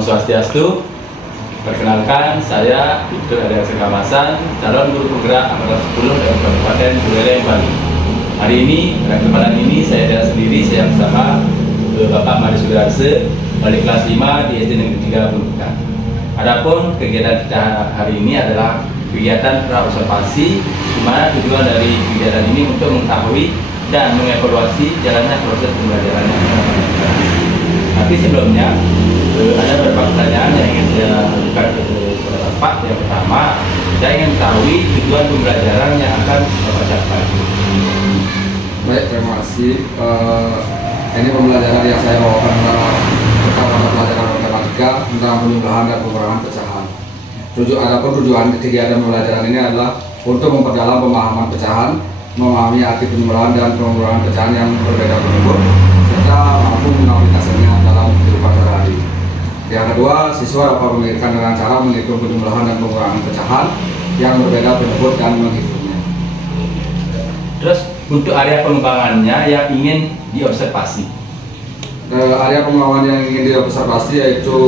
Om Swastiastu. Perkenalkan, saya Ibtu Arya Sekamasan, calon guru penggerak angkatan 10 dari Kabupaten Buleleng, Bali. Hari ini, pada kesempatan ini saya tidak sendiri, saya bersama Bapak Mari Sudarse, balik kelas 5 di SD Negeri 3 Buleleng. Adapun kegiatan kita hari ini adalah kegiatan pra-observasi, di mana tujuan dari kegiatan ini untuk mengetahui dan mengevaluasi jalannya proses pembelajaran. Tapi sebelumnya ada beberapa pertanyaan yang ingin saya ajukan kepada Bapak. Yang pertama, saya ingin mengetahui tujuan pembelajaran yang akan Bapak capai. Baik, terima kasih. Ini pembelajaran yang saya bawakan adalah tentang mata pelajaran matematika tentang penjumlahan dan pengurangan pecahan. Adapun tujuan kegiatan pembelajaran ini adalah untuk memperdalam pemahaman pecahan, memahami arti penjumlahan dan pengurangan pecahan yang berbeda bentuk, serta mampu mengaplikasikannya dalam kehidupan sehari-hari. Yang kedua, siswa dapat memikirkan dengan cara menghitung penjumlahan dan pengurangan pecahan yang berbeda bentuk dan menghitungnya. Terus untuk area pengembangannya yang ingin diobservasi. Area pengembangan yang ingin diobservasi yaitu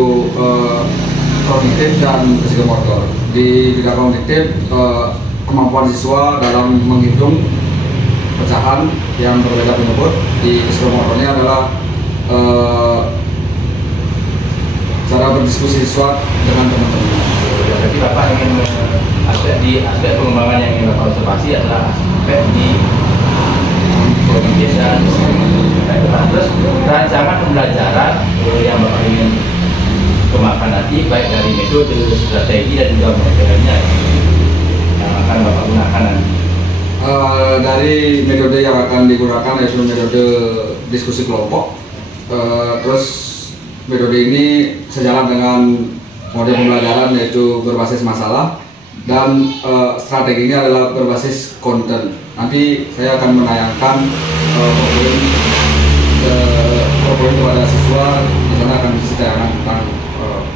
kognitif dan psikomotor. Di bidang kognitif, kemampuan siswa dalam menghitung pecahan yang berbeda bentuk. Di psikomotornya adalah cara berdiskusi siswa dengan teman-teman. Jadi Bapak ingin aspek pengembangan yang ingin Bapak observasi adalah aspek di kognitif dan psikomotor. Terus rancangan pembelajaran yang Bapak ingin kembangkan nanti baik dari metode, strategi dan juga materialnya yang akan Bapak gunakan nanti. Dari metode yang akan digunakan yaitu metode diskusi kelompok. Terus metode ini sejalan dengan model pembelajaran yaitu berbasis masalah, dan strateginya adalah berbasis konten. Nanti saya akan menayangkan poin kepada siswa, di sana akan ditayangan tentang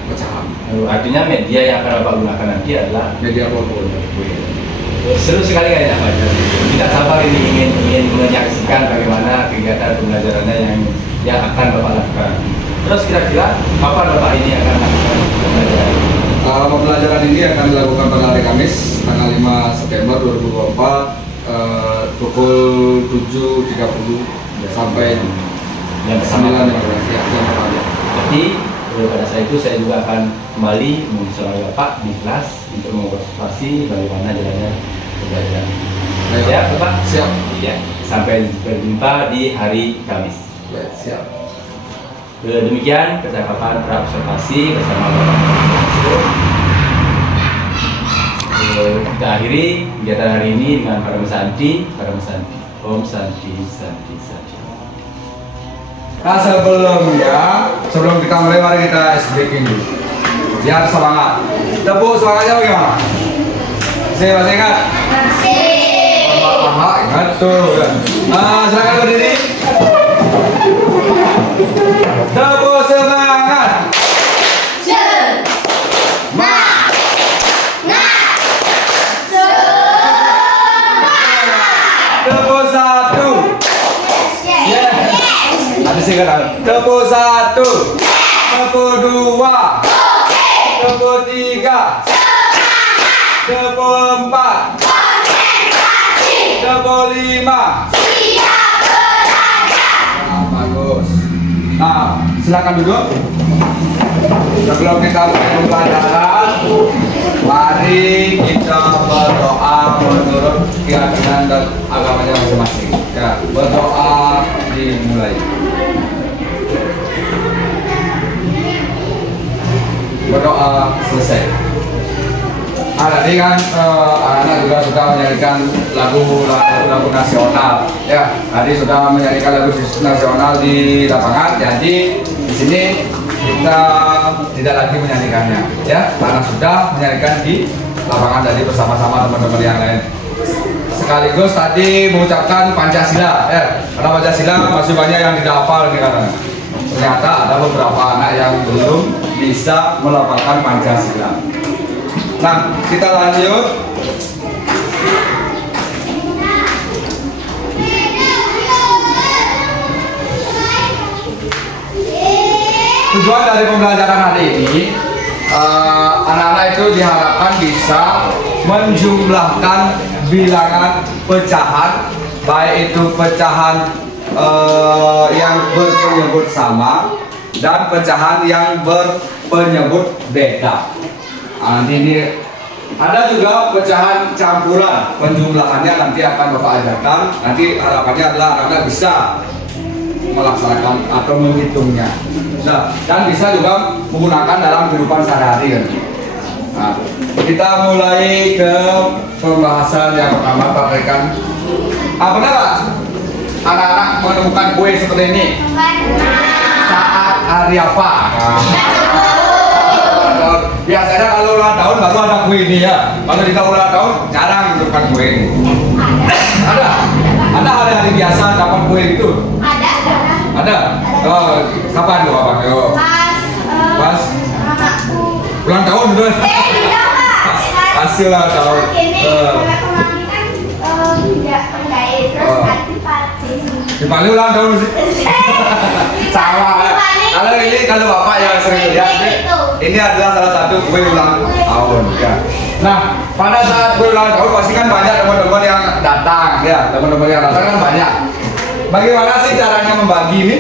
pecahan. Artinya media yang akan Bapak gunakan nanti adalah Media PowerPoint. Seru sekali kayaknya Pak. Tidak sabar ini ingin menyaksikan bagaimana kegiatan pembelajarannya yang akan Bapak lakukan. Terus kira-kira kapan Bapak ini akan lakukan pembelajaran? Pembelajaran ini akan dilakukan pada hari Kamis, tanggal 5 September 2024, pukul 7.30 sampai Yang 9.15. Jadi pada saat itu saya juga akan kembali mengusulkan Bapak di kelas untuk mengobservasi bagaimana jalannya pembelajaran. Siap Bapak? Siap. Iya. Sampai berjumpa di hari Kamis. Baik, siap. Demikian percakapan pra-observasi bersama Bapak. Kita akhiri kegiatan hari ini dengan Param Santi. Om Santi, Santi, Santi. Nah, sebelum kita mulai, mari kita ice breaking dulu biar semangat. Tepuk semangatnya bagaimana? Masih ingat? Masih. Ingat tuh. Silakan berdiri. Tepuk semangat. Tepuk satu. Tepuk satu, tepuk dua, tepuk tiga, tepuk empat, tepuk lima. Nah, bagus. Nah, silakan duduk. Sebelum kita mulai pembelajaran, mari kita berdoa menurut keyakinan dan agamanya masing-masing. Ya, berdoa dimulai. Berdoa selesai. Tadi kan anak-anak juga sudah menyanyikan lagu nasional. Ya, tadi sudah menyanyikan lagu nasional di lapangan. Jadi di sini kita tidak lagi menyanyikannya, ya, karena sudah menyanyikan di lapangan tadi bersama-sama teman-teman yang lain. Sekaligus tadi mengucapkan Pancasila, ya, karena Pancasila masih banyak yang tidak hafal nih katanya. Ternyata ada beberapa anak yang belum bisa melafalkan Pancasila. Nah, kita lanjut. tujuan dari pembelajaran hari ini, anak-anak itu diharapkan bisa menjumlahkan bilangan pecahan, baik itu pecahan yang berpenyebut sama dan pecahan yang berpenyebut beda. Nanti ini ada juga pecahan campuran, penjumlahannya nanti akan Bapak ajarkan. Nanti harapannya adalah anak-anak bisa melaksanakan atau menghitungnya. Nah, dan bisa juga menggunakan dalam kehidupan sehari-hari. Nah, kita mulai ke pembahasan yang pertama, Pak Rekan. Pernah Pak anak-anak menemukan kue seperti ini? Saat hari apa? Biasanya kalau ulang tahun baru ada kue ini ya. Kalau kita ulang tahun jarang menemukan kue ini. Ada hari-hari biasa dapat kue itu? Ada. Oh, kapan tuh Bapak? Pas ulang tahun udah. Pasti ulang tahun. Di Bali ulang tahun sih. Sama. Kalau Bapak yang sering lihat ini adalah salah satu kue ulang tahun ya. Nah, pada saat kue ulang tahun pasti kan banyak teman-teman yang datang ya. Teman-teman yang datang kan banyak. Bagaimana sih caranya membagi ini?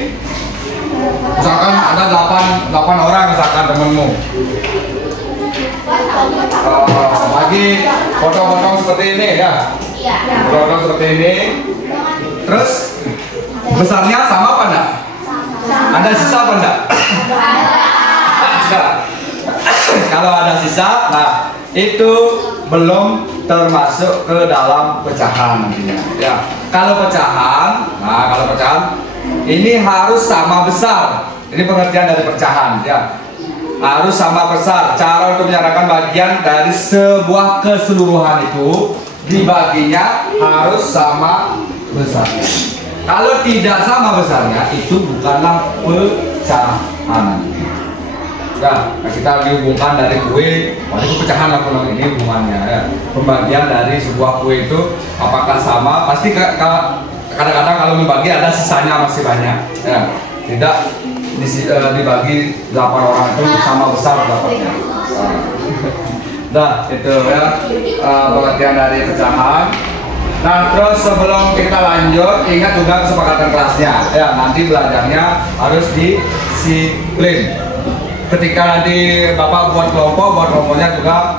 Misalkan ada 8 orang misalkan temenmu. Bagi potong-potong seperti ini ya. Potong-potong seperti ini. Terus besarnya sama apa enggak? Ada sisa apa enggak? Ada. Kalau ada sisa, nah itu belum termasuk ke dalam pecahan nantinya. Ya. Kalau pecahan ini harus sama besar. Ini pengertian dari pecahan ya. Harus sama besar. Cara untuk menyatakan bagian dari sebuah keseluruhan itu dibaginya harus sama besarnya. Kalau tidak sama besarnya itu bukanlah pecahan. Nah, kita dihubungkan dari kue, itu pecahan lah kalau ini hubungannya ya. Pembagian dari sebuah kue itu apakah sama? Pasti kadang-kadang kalau membagi ada sisanya masih banyak ya. Tidak dibagi 8 orang itu sama besar dapatnya. Nah, itu ya pengertian dari pecahan. Nah, terus sebelum kita lanjut, ingat juga kesepakatan kelasnya ya. Nanti belajarnya harus disiplin. Ketika nanti Bapak buat kelompoknya juga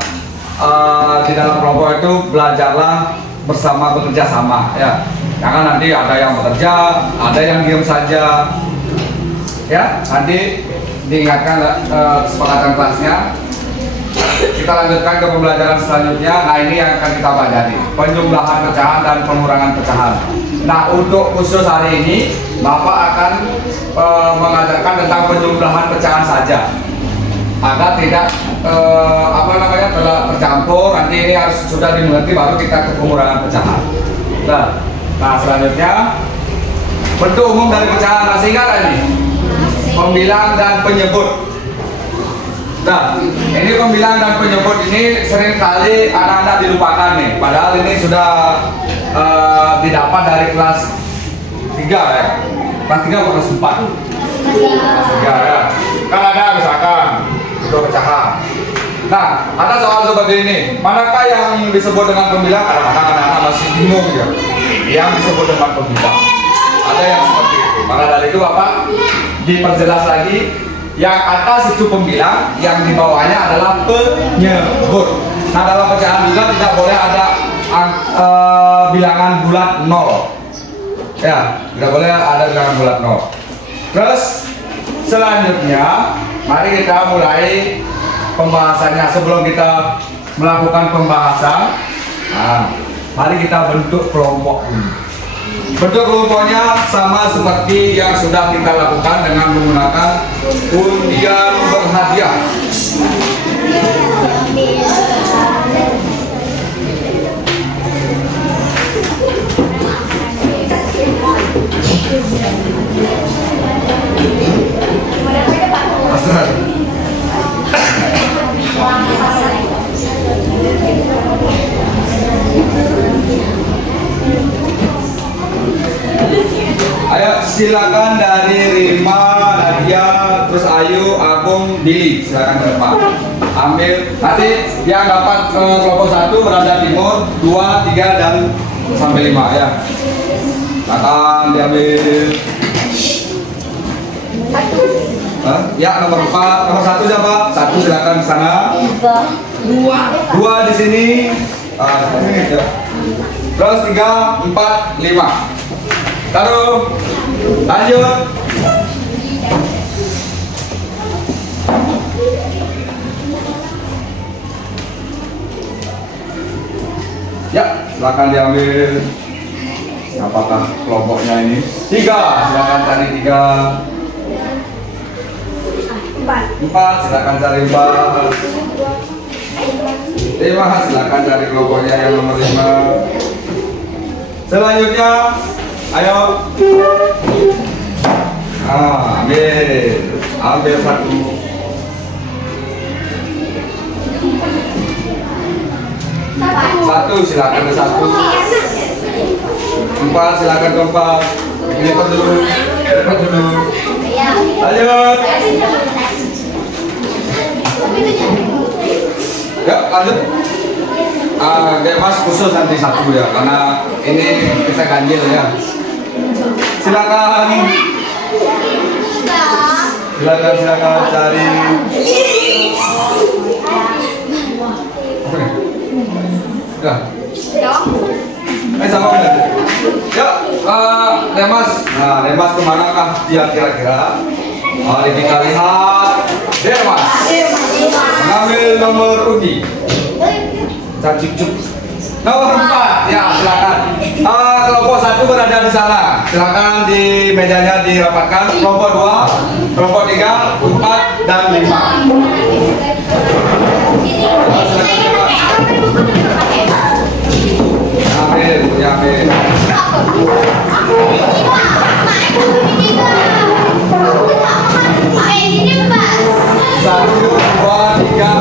di dalam kelompok itu belajarlah bekerja sama ya. Jangan nanti ada yang bekerja, ada yang diam saja ya. Nanti diingatkan kesepakatan kelasnya. Kita lanjutkan ke pembelajaran selanjutnya. Nah, ini yang akan kita pelajari, penjumlahan pecahan dan pengurangan pecahan. Nah, untuk khusus hari ini Bapak akan mengajarkan tentang penjumlahan pecahan saja, agar tidak tercampur. Nanti ini harus sudah dimengerti baru kita ke pengurangan pecahan. Nah, selanjutnya bentuk umum dari pecahan. Masih ingat ini? Pembilang dan penyebut. Nah, ini pembilang dan penyebut ini seringkali anak-anak dilupakan nih. Padahal ini sudah didapat dari kelas 3 ya. Kelas 3 atau kelas 4? Kelas 3 ya. Kan ada misalkan bentuk pecahan. Nah, ada soal seperti ini. Manakah yang disebut dengan pembilang? Kadang-kadang anak-anak masih bingung ya. Yang disebut dengan pembilang. Ada yang seperti itu. Maka dari itu Bapak diperjelas lagi. Yang atas itu pembilang, yang di bawahnya adalah penyebut. Nah, dalam pecahan juga tidak boleh ada bilangan bulat 0. Ya, tidak boleh ada bilangan bulat 0. Terus selanjutnya, mari kita mulai pembahasannya. Sebelum kita melakukan pembahasan, mari kita bentuk kelompok ini. Bentuk kelompoknya sama seperti yang sudah kita lakukan dengan menggunakan undian berhadiah. Ayo silakan dari Rima, Nadia, terus Ayu, silakan ke depan. Ambil, nanti yang dapat kelompok 1 berada timur, 2, 3 dan sampai 5 ya. Silakan diambil. Ya, nomor 4, nomor 1 siapa? 1 silakan ke sana. 2 di sini. Ya. Terus 3, 4, 5. Taruh. Lanjut. Ya, silakan diambil. Apakah kelompoknya ini? 3, silakan cari 3. 4, silakan cari 4. 5, silakan cari kelompoknya yang nomor 5. Selanjutnya, ayo. Ambil 1. 1, silakan ke 1. 4, silakan ke 4. Lipat dulu. Lanjut. Ya, lanjut. Kayak Mas khusus nanti 1 ya, karena ini kita ganjil ya. Silakan cari. Ya. Sama benar. Ya, Demas. Nah, Demas kemanakah dia kira-kira? Mari kita lihat. Demas. Mengambil nomor undi. Cuk. Nomor 4. Ya, silakan. Kelompok 1 berada di sana. Silakan di mejanya dirapatkan. Kelompok 2, kelompok 3, 4 dan 5. Ambil. 1, 2, 3,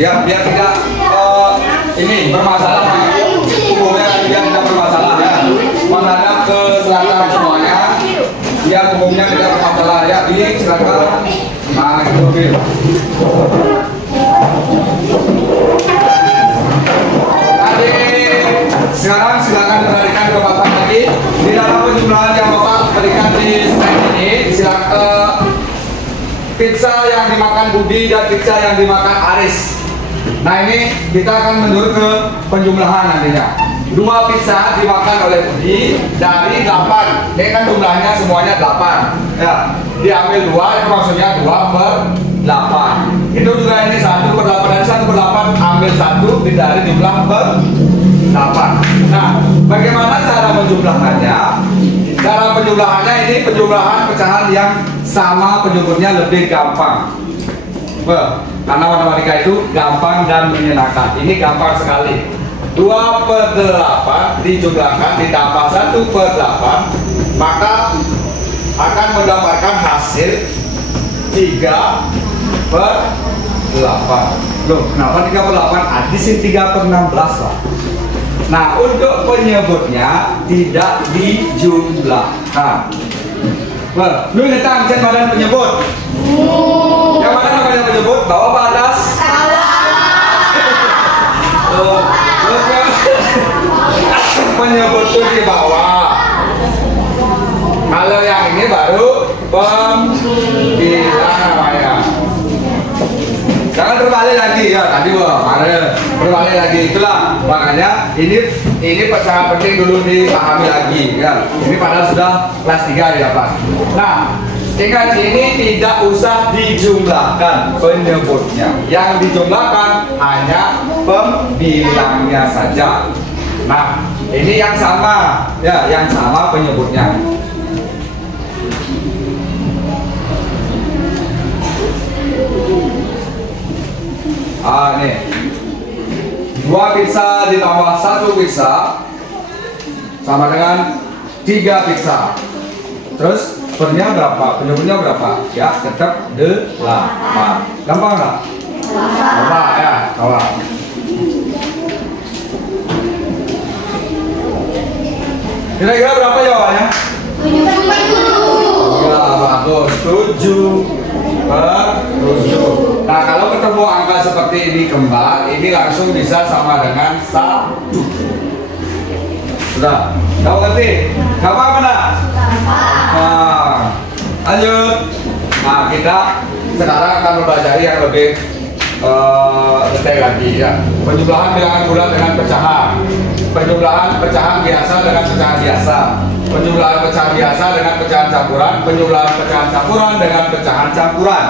'Biar tidak ini bermasalah, umumnya biar tidak bermasalah ya. Menghadap ke selatan semuanya, biar umumnya tidak bermasalah ya. Ini silakan. Nah, itu Bil. Sekarang silakan perhatikan ke Bapak lagi. Di dalam penjumlahan yang Bapak berikan di slide ini, silakan pizza yang dimakan Budi dan pizza yang dimakan Aris. Nah, ini kita akan menurut ke penjumlahan nantinya. 2 pizza dimakan oleh Budi dari 8. Ini kan jumlahnya semuanya 8. Ya, diambil 2, itu maksudnya 2/8. Itu juga ini 1/8 dari 1/8 ambil 1 dari jumlah per 8. Nah, bagaimana cara menjumlahkannya? Cara penjumlahannya ini penjumlahan pecahan yang sama penyebutnya lebih gampang. Karena matematika itu gampang dan menyenangkan. Ini gampang sekali. 2/8 dijumlahkan ditambah 1/8, maka akan mendapatkan hasil 3/8. Loh, kenapa 3/8? Di sini 3/16 lah. Nah, untuk penyebutnya tidak dijumlahkan. Lu ngetang cek badan penyebut. Yang mana namanya penyebut? Bawa batas. penyebut itu di bawah. Kalau yang ini baru pembilang namanya. Jangan berbalik lagi ya, tadi berbalik lagi, itulah makanya ini sangat penting dulu dipahami lagi ya. Ini padahal sudah kelas 3 ya Pak. Nah, ingat ini tidak usah dijumlahkan penyebutnya. Yang dijumlahkan hanya pembilangnya saja. Nah, ini yang sama ya, yang sama penyebutnya. Nih 2 pizza ditambah 1 pizza sama dengan 3 pizza. Terus pernya berapa? Penyebutnya berapa? Ya, tetap 8. Gampang nggak? Coba ya, coba. Kira-kira berapa jawabannya? 7. Ya, bagus. 7 per 7. Nah, kalau ketemu angka seperti ini kembar, ini langsung bisa sama dengan 1. Sudah? Kamu ngerti? Gampang mana? Nah, lanjut. Nah, kita sekarang akan mempelajari yang lebih detail lagi ya. Penjumlahan bilangan bulat dengan pecahan. Penjumlahan pecahan biasa dengan pecahan biasa. Penjumlahan pecahan biasa dengan pecahan campuran. Penjumlahan pecahan campuran dengan pecahan campuran.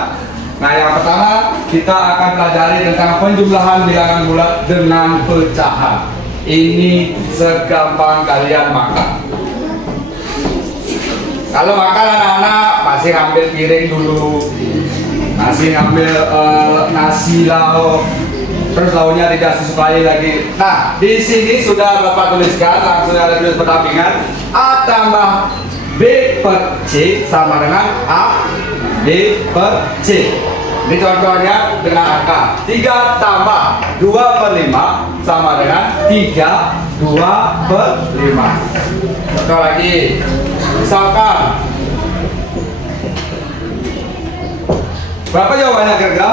Nah, yang pertama kita akan pelajari tentang penjumlahan bilangan bulat dengan pecahan. Ini segampang kalian makan. Kalau makan anak-anak masih ngambil piring dulu, masih ngambil nasi lauk, terus lauknya tidak disukai lagi. Nah, di sini sudah Bapak tuliskan, langsung ada tulis pendampingan A tambah B per C sama dengan A B per C. Ini contohnya dengan angka 3 tambah 2 per 5 sama dengan 3 2 per 5. Contoh lagi, misalkan berapa jawabannya kira-kira?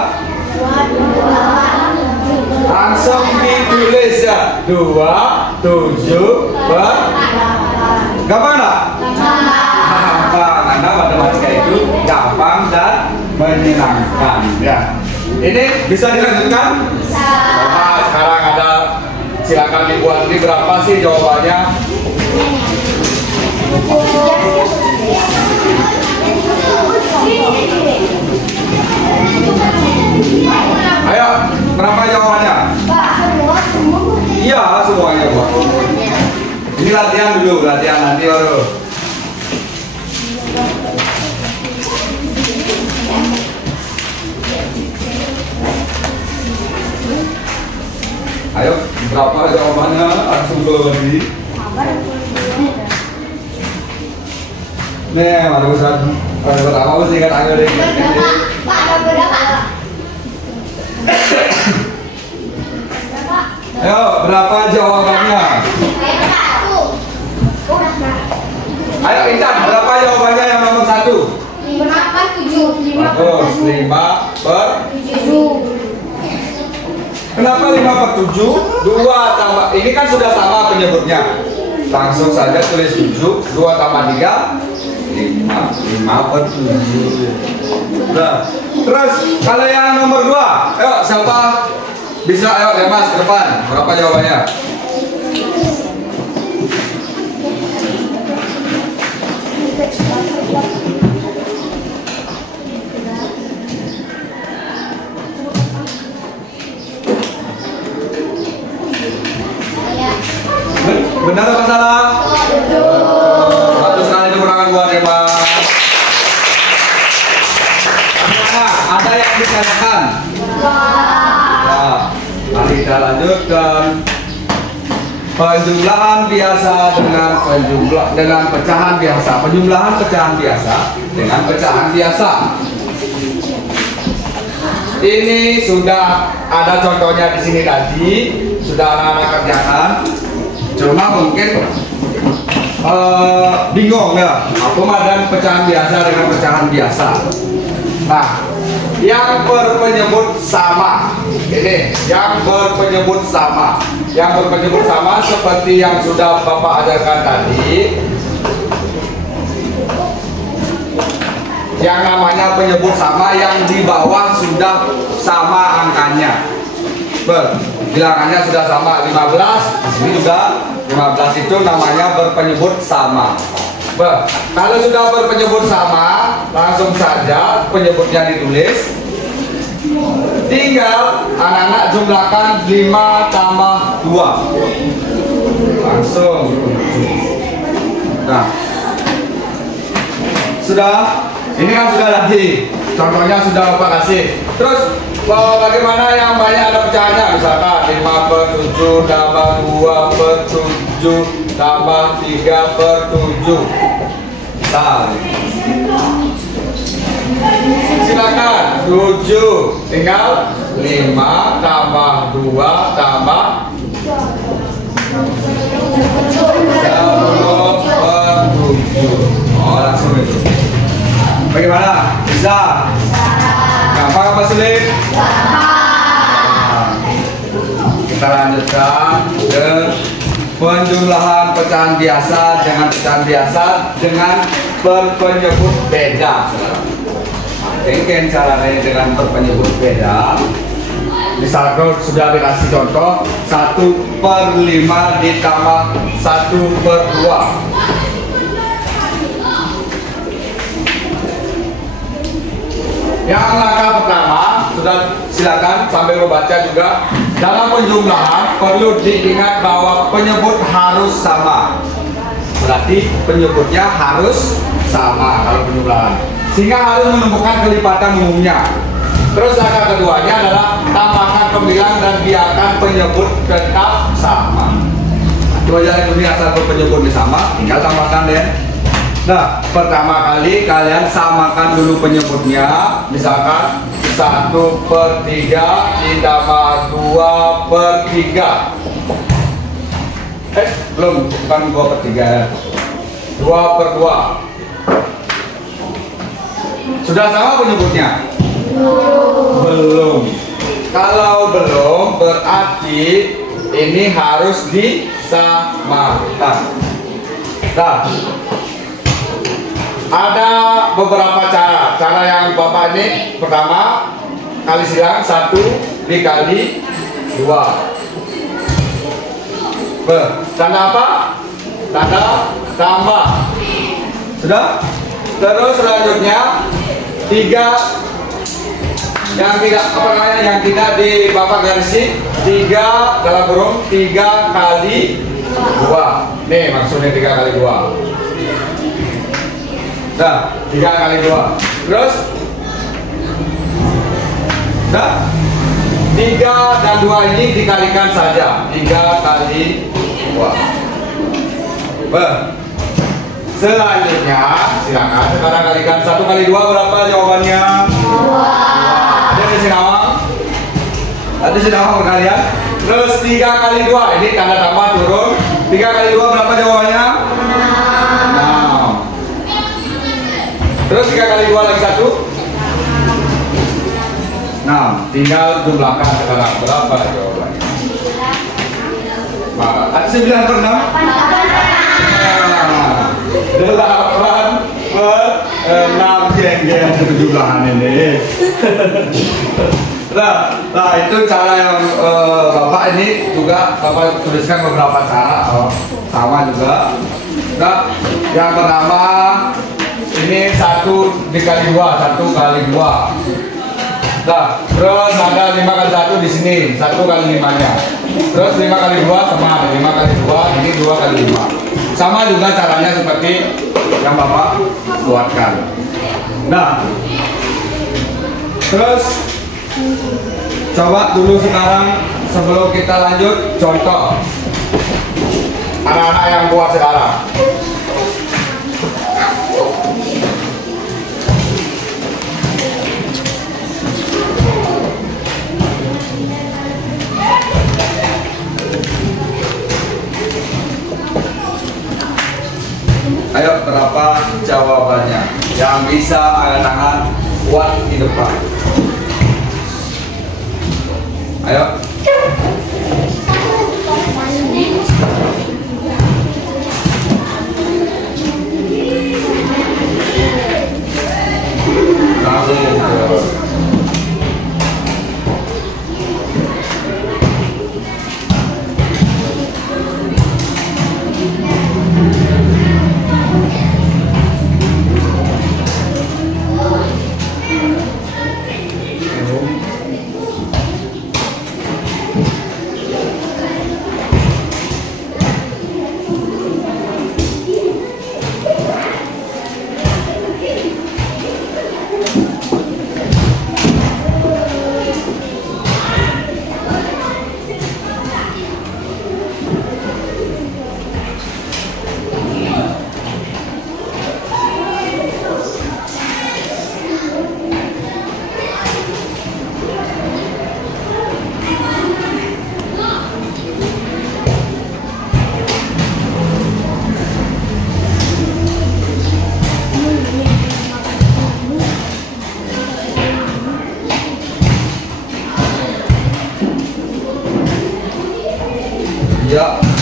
Langsung ditulis ya, 2 7 per. Gampang nggak? Gampang, karena matematika itu gampang dan menyenangkan ya. Ini bisa dilanjutkan? Nah, sekarang ada, silakan dibuat. Ini berapa sih jawabannya? Ayo, berapa jawabannya? Iya, semuanya buat. Ini latihan dulu, latihan nanti baru. Ayo, berapa jawabannya? Langsung beri. Nih, mana Ustaz? Pada pertama mesti ingat ayo deh. Ayo, berapa jawabannya? Ayo Intan, berapa jawabannya yang nomor 1? 5 per 7. Bagus, 5 per 7. Kenapa 5 per 7? 2 tambah, ini kan sudah sama penyebutnya. Langsung saja tulis 7, 2 tambah 3 5 per 7. Nah, terus kalau yang nomor 2, ayo siapa bisa, ayo ya Mas ke depan. Berapa jawabannya? Benar apa salah? Satu sekali kekurangan buat ya Pak. Nah, ada yang ditanyakan? Nah, mari kita lanjutkan. Penjumlahan biasa dengan pecahan biasa. Penjumlahan pecahan biasa dengan pecahan biasa. Ini sudah ada contohnya di sini tadi, sudah anak-anak kerjakan. Cuma mungkin bingung ya, apa dan pecahan biasa dengan pecahan biasa. Nah, yang berpenyebut sama, ini yang berpenyebut sama yang berpenyebut sama seperti yang sudah Bapak ajarkan tadi. Yang namanya penyebut sama yang di bawah sudah sama angkanya. Bilangannya sudah sama 15, di sini juga 15, itu namanya berpenyebut sama. Kalau sudah berpenyebut sama, langsung saja penyebutnya ditulis. Tinggal anak-anak jumlahkan 5 tambah 2. Langsung. Nah, sudah. Ini kan sudah tadi, contohnya sudah Bapak kasih. Terus bagaimana yang banyak ada pecahannya? Misalkan 5/7 tambah 2/7 tambah 3/7. Silakan 7, tinggal 5 tambah 2 tambah 30/7. Oh, langsung itu. Bagaimana? Bisa? Gampang apa sulit? Kita lanjutkan ke penjumlahan pecahan biasa dengan pecahan biasa dengan berpenyebut beda. Mungkin caranya dengan berpenyebut beda. Misalkan sudah dikasih contoh 1/5 ditambah 1/2. Yang langkah pertama, sudah silakan sambil membaca juga. Dalam penjumlahan perlu diingat bahwa penyebut harus sama. Berarti penyebutnya harus sama kalau penjumlahan. Sehingga harus menemukan kelipatan umumnya. Terus langkah keduanya adalah tambahkan pembilang dan biarkan penyebut tetap sama. Itu aja ini asal penyebut sama, tinggal tambahkan deh. Nah, pertama kali kalian samakan dulu penyebutnya. Misalkan 1/3 ditambah 2/3. Belum, bukan 2/3. 2/2. Sudah sama penyebutnya? Belum. Kalau belum, berarti ini harus disamakan. Nah, ada beberapa cara. Cara yang Bapak ini pertama kali silang 1 dikali 2. Tanda apa? Tanda tambah. Sudah? Terus selanjutnya 3 yang tidak di Bapak garisi 3 dalam kurung 3 kali 2. Nih maksudnya 3 kali 2. Nah, 3 kali 2. Terus nah, 3 dan 2 ini dikalikan saja. 3 kali 2. Selanjutnya silakan sekarang kalikan 1 kali 2 berapa jawabannya? 2. Ada di Sinawang? Ada di Sinawang kalian? Terus 3 kali 2 ini tanda tambah turun. 3 kali 2 berapa jawabannya? 6. Terus 3 kali 2 lagi 1. 6. Tinggal jumlahkan sekarang berapa jawabannya? Ada 9/6. 8/6 geng-geng jumlahan ini. Nah itu cara yang Bapak ini juga Bapak tuliskan beberapa cara sama juga. Nah yang pertama ini 1 dikali 2, 1 kali 2. Nah terus ada 5 kali 1 di sini, 1 kali 5-nya. Terus 5 kali 2 sama 5 kali 2 ini 2 kali 5. Sama juga caranya seperti yang Bapak buatkan. Nah, terus coba dulu sekarang sebelum kita lanjut contoh anak-anak yang buat sekarang. Ayo, berapa jawabannya yang bisa angkat tangan buat di depan? Ayo.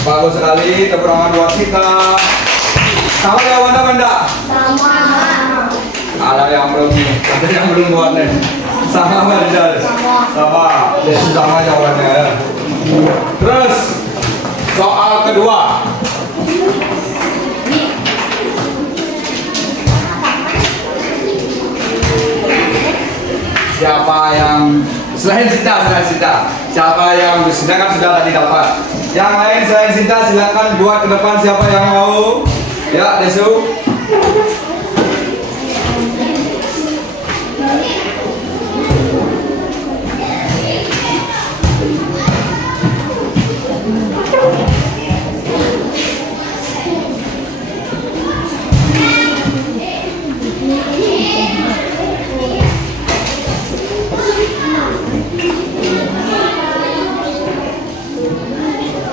Bagus sekali, tepuk tangan buat kita. Sama jawabannya Benda? Sama. Ada yang belum buat nih. Sama Benda? Sama. Ya, sama jawabannya ya. Terus soal kedua. Siapa yang selain Sinta, siapa yang Sinta kan sudah tadi dapat. Yang lain selain Sinta silakan buat ke depan siapa yang mau. Ya, Desu.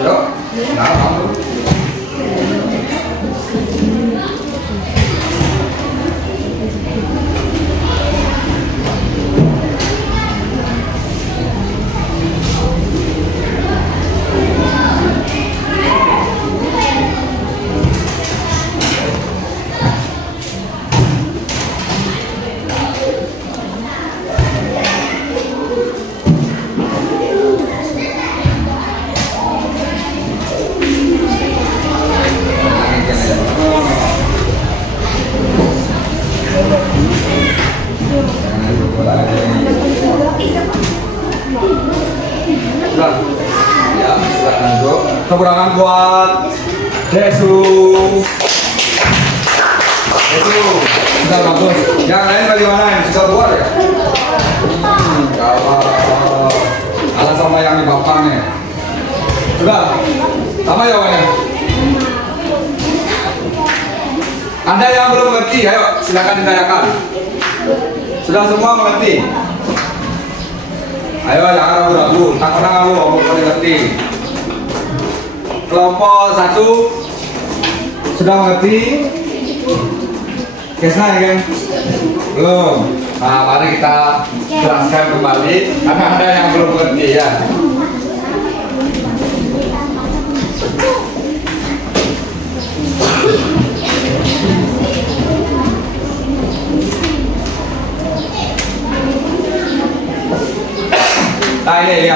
Yuk, nah, kamu. Ya, silakan duduk. Tepuk tangan buat Desu. Sudah bagus. Yang lain bagaimana? Sudah buat ya? Kalau kalah sama yang di bapaknya. Sudah? Sama jawabannya? Anda yang belum mengerti, ayo silakan ditanyakan. Sudah semua mengerti? Ayo jangan ragu-ragu, tak pernah ngalu, omong paling ngerti. Kelompok 1 sudah mengerti? Kesna ya kan? Belum. Nah, mari kita jelaskan kembali karena ada yang belum mengerti ya. Nah ini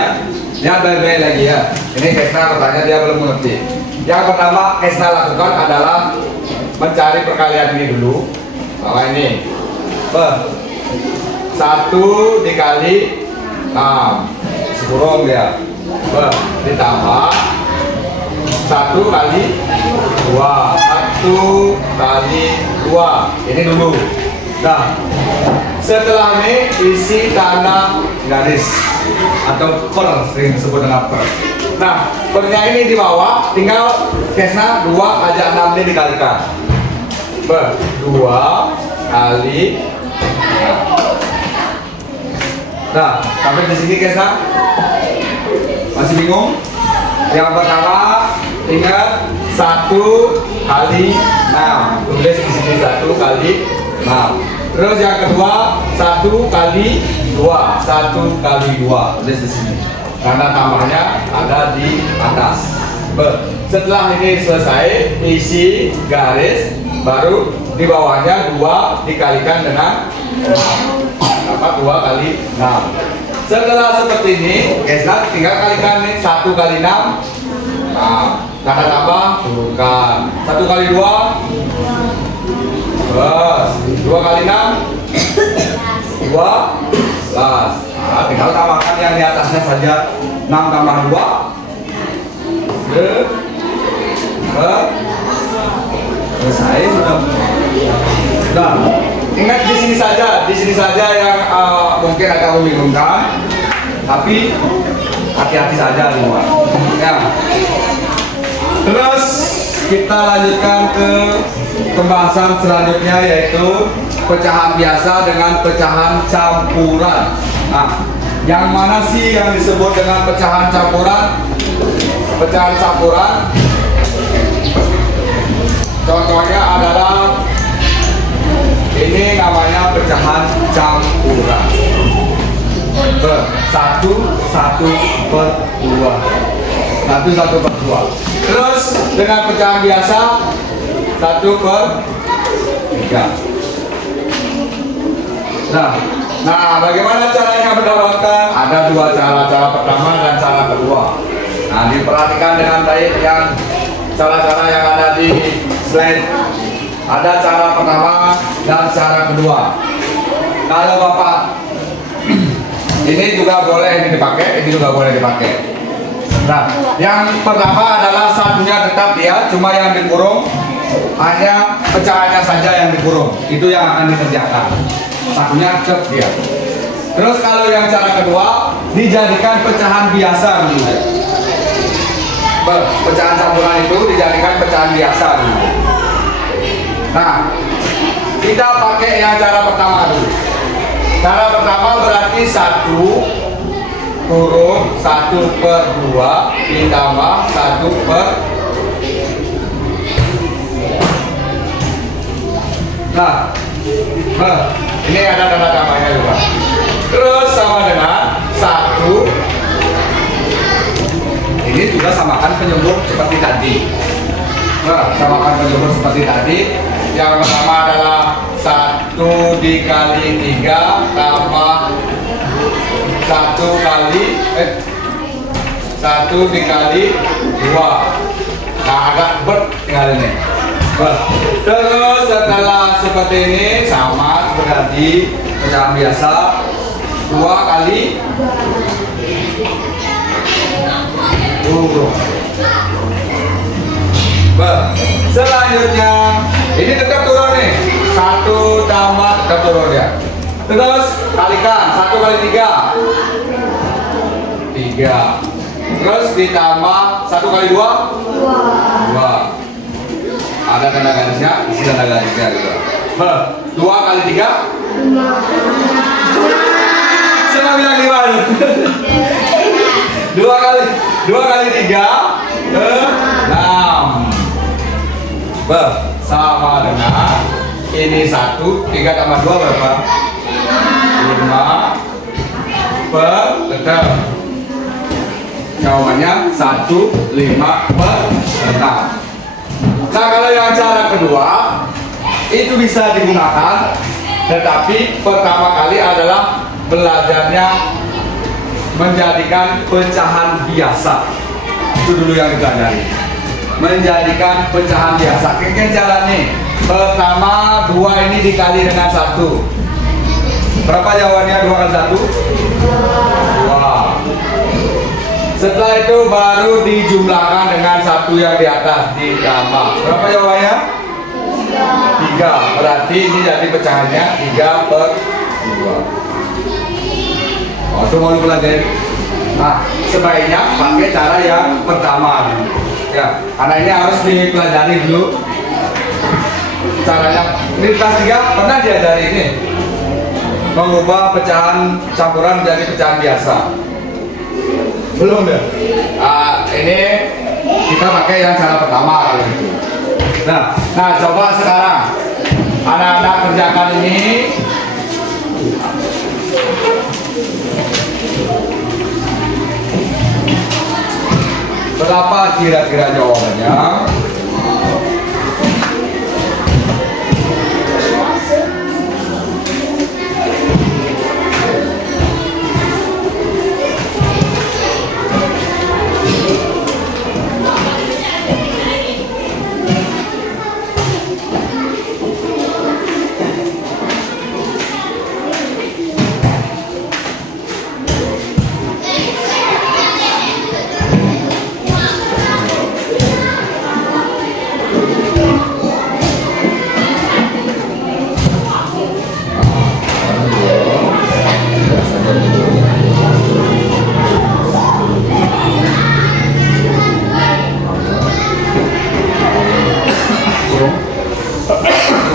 lihat baik-baik lagi ya. Ini Kesna bertanya dia belum mengerti. Yang pertama Kesna lakukan adalah mencari perkalian ini dulu. Bahwa ini 1 dikali 6 sekurang dia ditambah 1 kali 2 1 kali 2 ini dulu. Nah setelah ini isi tanda garis atau per, sering disebut dengan per. Nah pernya ini di bawah tinggal Kesna 2 aja 6 ini dikalikan 2 kali. Nah sampai di sini Kesna masih bingung? Yang pertama ingat 1 kali 6, tulis di sini 1 kali 6. Terus yang kedua 1 kali 2, 1 kali 2 tulis di sini. Karena tambahnya ada di atas. Setelah ini selesai isi garis, baru di bawahnya 2 dikalikan dengan 2 kali 6. Setelah seperti ini, Kesna tinggal kalikan nih 1 kali 6. Nah, tanda tambah bukan 1 kali 2 2 kali 6 12. Nah, tinggal tambahkan yang di atasnya saja 6 tambah 2 selesai sudah. Nah, ingat di sini saja yang mungkin agak membingungkan, tapi hati-hati saja di luar. Ya. Terus kita lanjutkan ke pembahasan selanjutnya yaitu pecahan biasa dengan pecahan campuran. Nah, yang mana sih yang disebut dengan pecahan campuran? Pecahan campuran contohnya adalah ini namanya pecahan campuran. 1 1/2. 1 1/2. Terus dengan pecahan biasa 1/3. Nah, bagaimana caranya mendapatkan? Ada dua cara. Cara pertama dan cara kedua. Nah, diperhatikan dengan baik yang cara-cara yang ada di slide. Ada cara pertama dan cara kedua. Kalau Bapak ini juga boleh ini dipakai, ini juga boleh dipakai. Nah, yang pertama adalah satunya tetap dia, cuma yang dikurung hanya pecahannya saja yang dikurung. Itu yang akan dikerjakan. Satunya tetap dia. Terus kalau yang cara kedua dijadikan pecahan biasa dulu. Pecahan campuran itu dijadikan pecahan biasa dulu. Nah, kita pakai yang cara pertama dulu. Cara pertama berarti 1 kurung 1/2 ditambah 1/. Nah, ini ada tanda tambahnya juga. Terus sama dengan 1. Ini juga samakan penyumbur seperti tadi. Nah, samakan penyumbur seperti tadi. Yang pertama adalah 1 dikali 3 tambah 1 dikali 2. Nah, agak ber tinggal ini. Terus setelah seperti ini sama berarti pecahan biasa 2 kali selanjutnya ini tetap turun nih, 1 tambah tetap turun ya. Terus kalikan 1 kali 3 terus ditambah 1 kali 2 ada tanda garisnya, isi tanda garisnya juga. 2 kali 3 siapa bilang 5? 2 kali 3 6. Sama dengan ini 1, 3 tambah 2 berapa? 5 tetap jawabannya 1/5. Nah, kalau yang cara kedua itu bisa digunakan, tetapi pertama kali adalah belajarnya menjadikan pecahan biasa. Itu dulu yang dipelajari, menjadikan pecahan biasa. Kayak cara nih, pertama 2 ini dikali dengan 1. Berapa jawabannya 2 kali 1? 2. Setelah itu baru dijumlahkan dengan 1 yang di atas ditambah. Berapa jawabannya? 3. Berarti ini jadi pecahannya 3/2. Oh, itu mau pelajari. Nah, sebaiknya pakai cara yang pertama ya, karena ini harus dipelajari dulu caranya. Di kelas 3 pernah diajari ini, mengubah pecahan campuran menjadi pecahan biasa. Belum deh. Ini kita pakai yang cara pertama kali itu. Nah, coba sekarang anak-anak kerjakan ini. Berapa kira-kira jawabannya?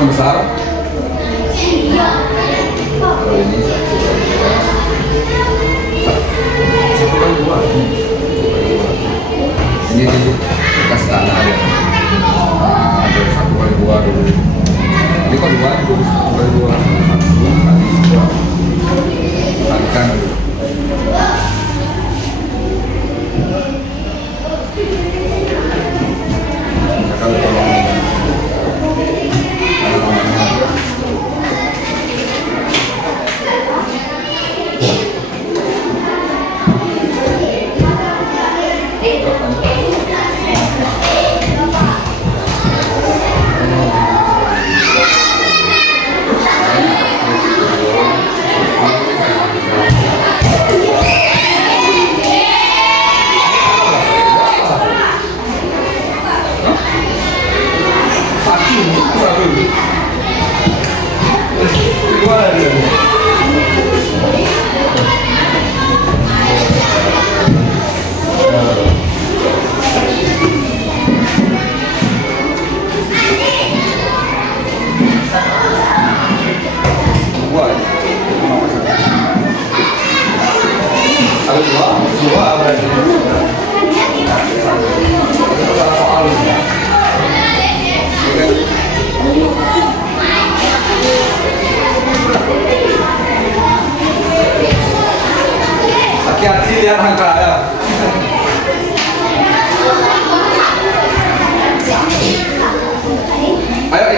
Besar. Kalau ini 1/2. Ini bekas tanah ada. Ada 1/2 dulu. Ini kok 2 dulu 1/2. 1 kali 2. Kalikan dulu.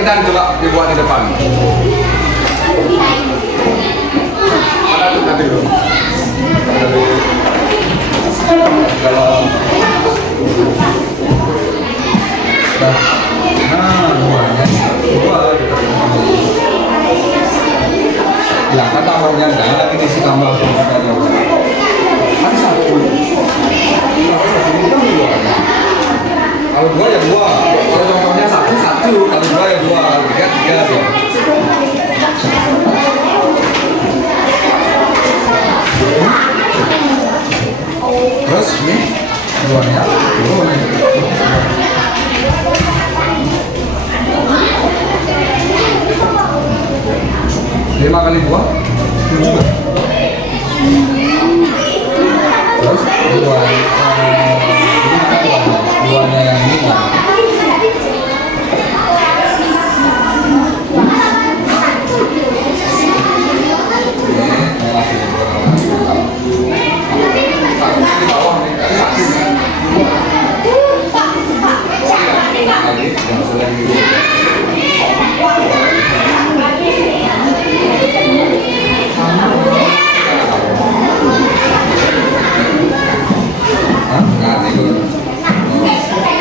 kita coba dibuat di depan. Mana tuh nanti dulu. Kalau ya kan taruhnya enggak lagi di sini tambah ada satu kalau dua ya dua kalau contohnya satu kalau dua ya dua kalau tiga ya terus ini duanya lima kali dua 7 terus duanya yang ini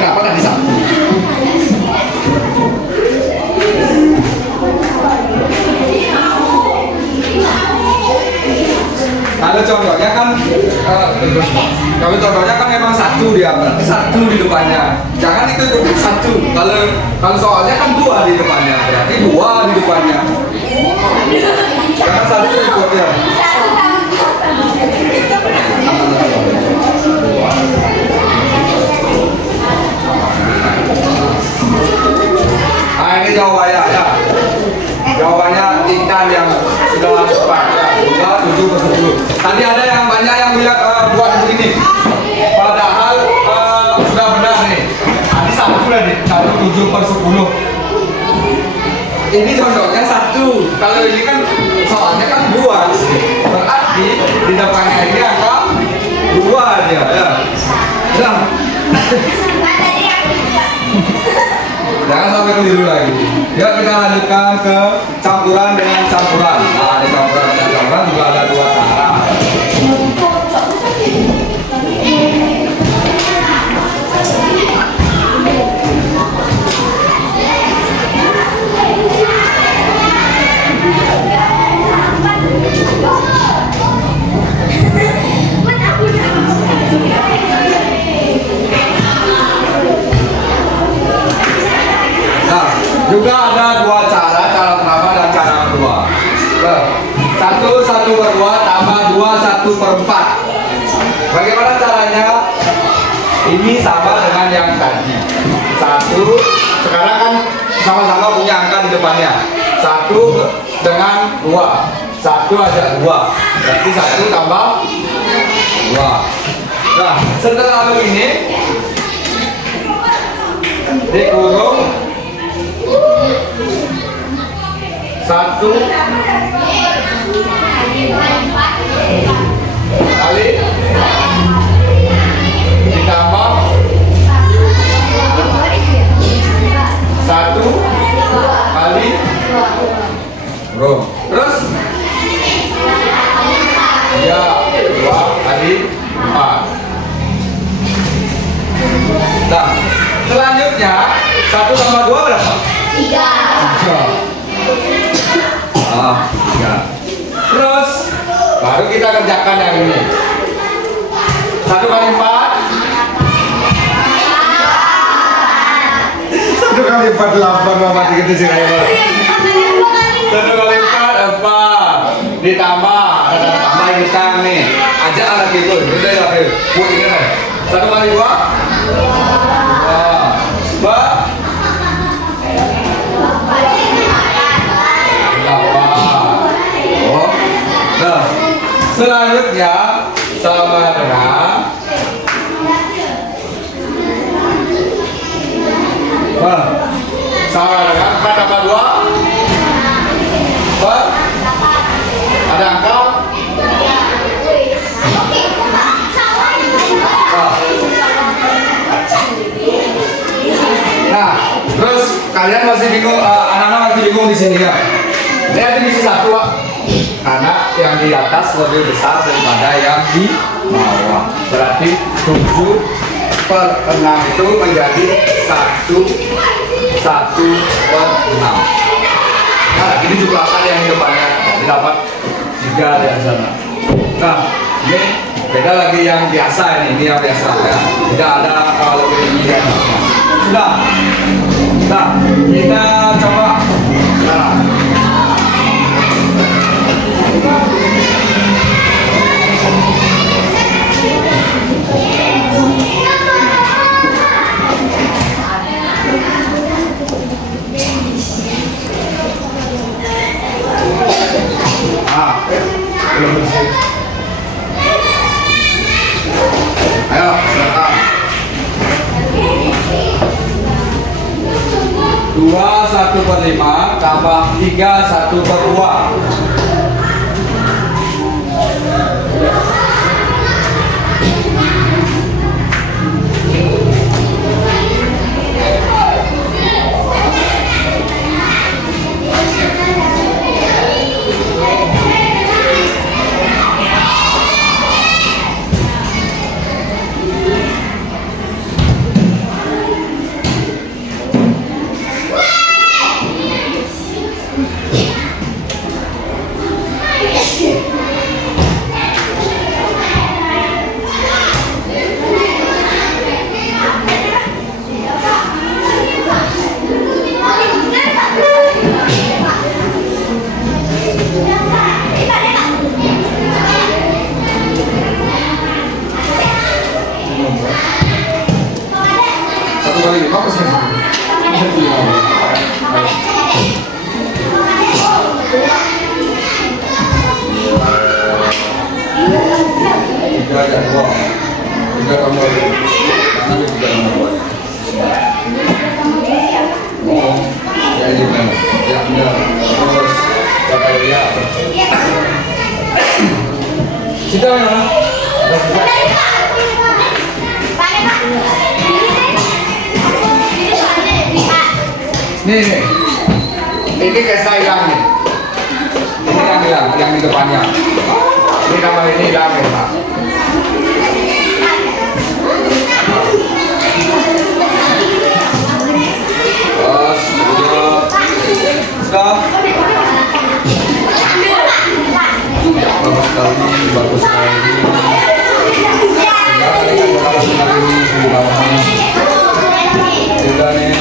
kenapa tadi satu? Kalau contohnya kan memang satu dia, berarti satu di depannya. Jangan itu ikut satu. Kalau soalnya kan dua di depannya, berarti dua di depannya. Jangan satu ikutnya. Nah ini jawabannya ya. Jawabannya Intan yang sudah cepat ya. 7/10. Tadi ada yang banyak yang bilang buat begini. Padahal sudah benar nih. Tadi satu lah nih, 7/10. Ini contohnya satu. Kalau ini kan soalnya kan dua. Berarti di depannya ini angka dua dia ya. Nah. Jangan sampai keliru lagi. Ya kita lanjutkan ke campuran dengan campuran. Nah di campuran dengan campuran juga ada dua cara. Juga ada dua cara pertama dan cara kedua. 1/2 tambah 2 1/4. Bagaimana caranya? Ini sama dengan yang tadi. Satu, sekarang kan sama-sama punya angka di depannya. 1 dengan 2. 1 aja 2. Berarti 1 tambah 2. Nah, setelah begini dikurung 1 kali ditambah 1 kali rom. Terus ya 2 kali 4. Nah, selanjutnya 1 tambah 2 berapa? 3. 3. Terus baru kita kerjakan yang ini. 1 kali 4. 1 kali 4 8 Mama gitu sih kayak. 1 kali 4 4 ditambah ada tambah kita nih. Ajak lagi tuh. Udah ya, buat ini nih. 1 kali 2 selanjutnya sama dengan sama dengan 4 tambah 2 ada angka nah terus kalian masih bingung, anak-anak masih bingung di sini ya. Lihat ini satu, Pak. Karena yang di atas lebih besar daripada yang di bawah. Berarti 7/6 itu menjadi 1/6. Nah, ini jumlah akar yang di depannya. Didapat 3 dari sana. Nah, ini beda lagi yang biasa ini yang biasa ya. Tidak ada lebih tinggi ya. Sudah. Nah, kita coba sekarang. Belum bersih. Ayo, silakan. 2 1/5 tambah 3 1/2. Nih, ini kayak saya hilang nih. Ini yang hilang, yang di depannya. Ini nama ini hilang ya, Pak. Terus, sudah. Bagus sekali, bagus sekali. Sudah nih.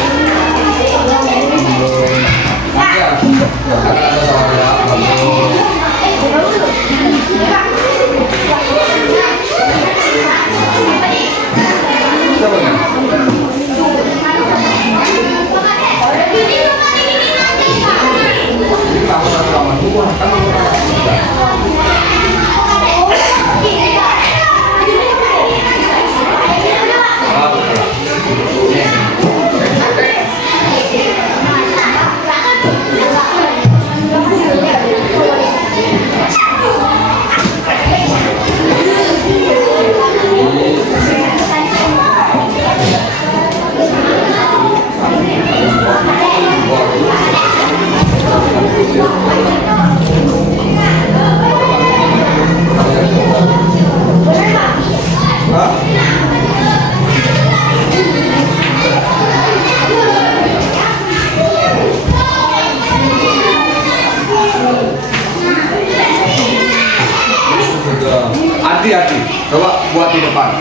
Hati-hati, coba buat di depan.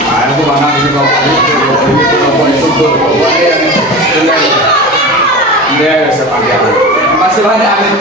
Nah, aku mana ini kalau ini dia bisa pakai. Masih banyak angin.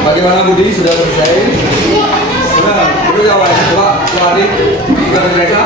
Bagaimana Budi, sudah selesai? Sudah, Budi jawab, coba lari. Kita mereka.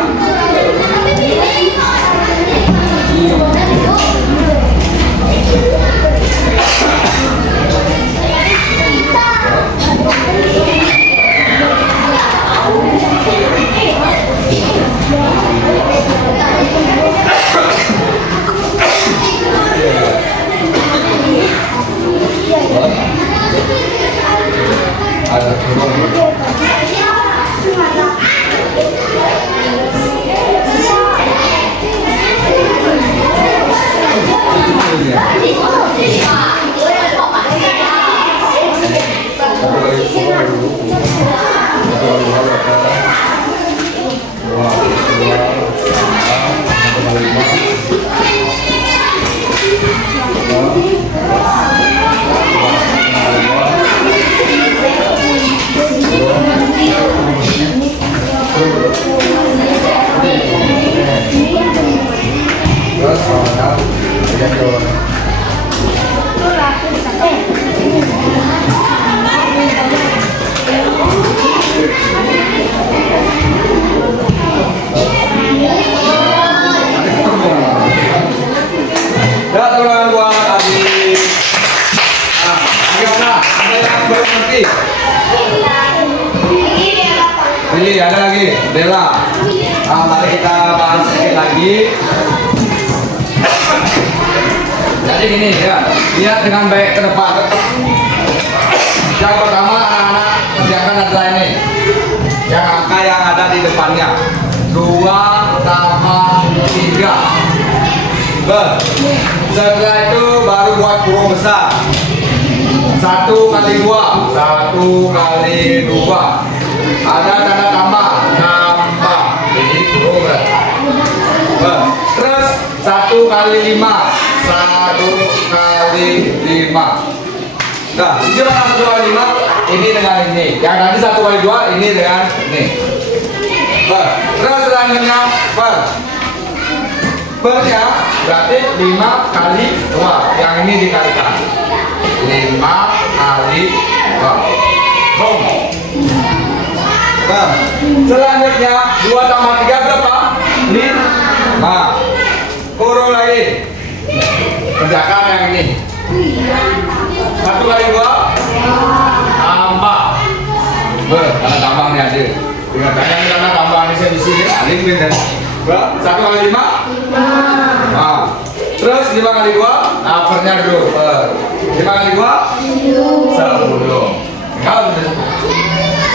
Pilih, ada lagi, Bella. Mari kita bahas sedikit lagi. Jadi gini ya, lihat dengan baik ke depan. Yang pertama anak-anak kerjakan adalah ini, yang angka yang ada di depannya 2 tambah 3. Setelah itu baru buat kurung besar. 1 kali 2, 1 kali 2. Ada tanda tambah, ini kurung. Terus 1 kali 5, 1 kali 5. Nah, ini mana 1 kali 5? Ini dengan ini. Yang tadi 1 kali 2, ini dengan ini. Terus selanjutnya pernya berarti 5 kali 2. Yang ini dikalikan 5 kali 2. Selanjutnya 2 tambah 3 berapa? 5. Kurung lagi. Kerjakan yang ini. 1 kali 2 tambah. Karena tambahnya aja. Ingatkan yang karena tambahan di sini. Alih bener. 1 kali 5. Terus 5 kali 2. Pernya dulu. 5 kali 2 10.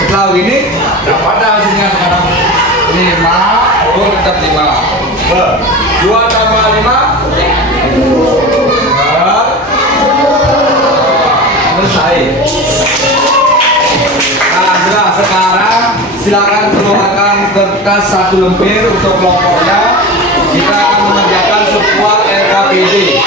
Setelah ini dapat hasilnya sekarang 5. Tetap 5. 2 tambah 5 selesai. Nah, sekarang silakan keluarkan kertas 1 lembar untuk kelompoknya. Kita akan mengerjakan sebuah RKPD.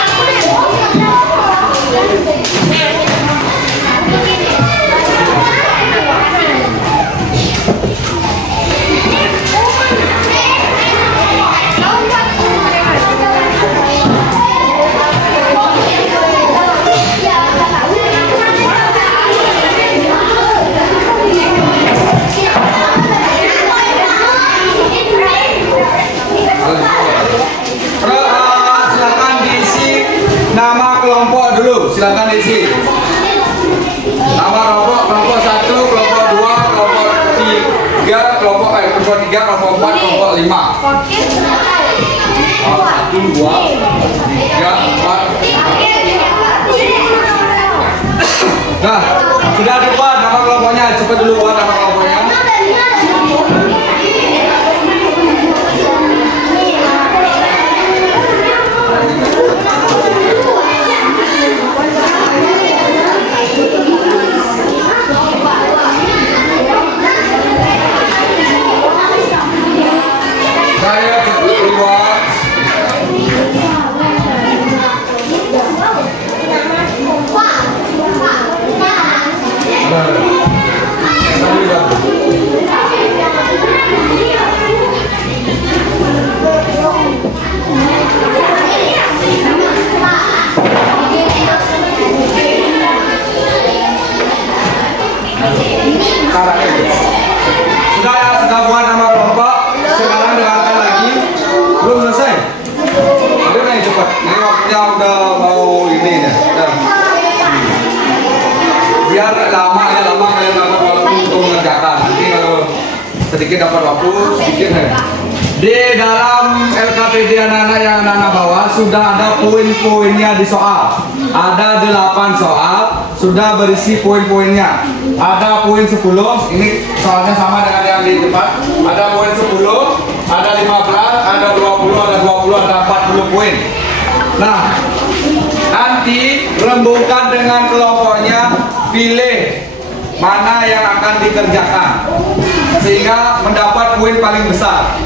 Silakan diisi nama kelompok 1, kelompok 2, kelompok 3, kelompok 3, kelompok 4, kelompok 5. 1, 2, 3, 4. Nah, sudah dibuat nama kelompoknya. Cepat dulu buat nama kelompoknya. Saya sedikit ya. Di dalam LKPD anak-anak yang anak-anak bawa sudah ada poin-poinnya di soal. Ada 8 soal, sudah berisi poin-poinnya. Ada poin 10, ini soalnya sama dengan yang di depan. Ada poin 10, ada 15, ada 20, ada 20, ada 40 poin. Nah, nanti rembukan dengan kelompoknya, pilih mana yang akan dikerjakan sehingga mendapat poin paling besar.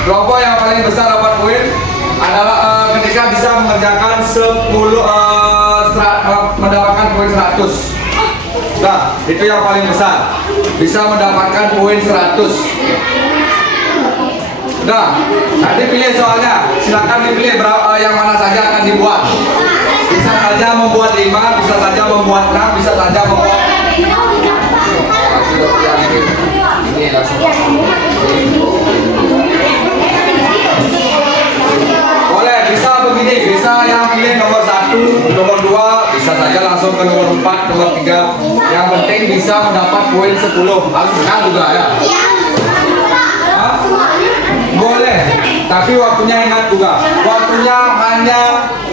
Kelompok yang paling besar dapat poin adalah ketika bisa mengerjakan 10 mendapatkan poin 100. Nah, itu yang paling besar. Bisa mendapatkan poin 100. Nah, nanti pilih soalnya. Silakan dipilih yang mana saja akan dibuat. Bisa saja membuat 5, bisa saja membuat 6, bisa saja membuat ini langsung. Boleh, bisa begini, bisa yang pilih nomor 1, nomor 2, bisa saja langsung ke nomor 4, nomor 3. Yang penting bisa mendapat poin 10. Harus benar juga ya. Hah? Boleh, tapi waktunya ingat juga. Waktunya hanya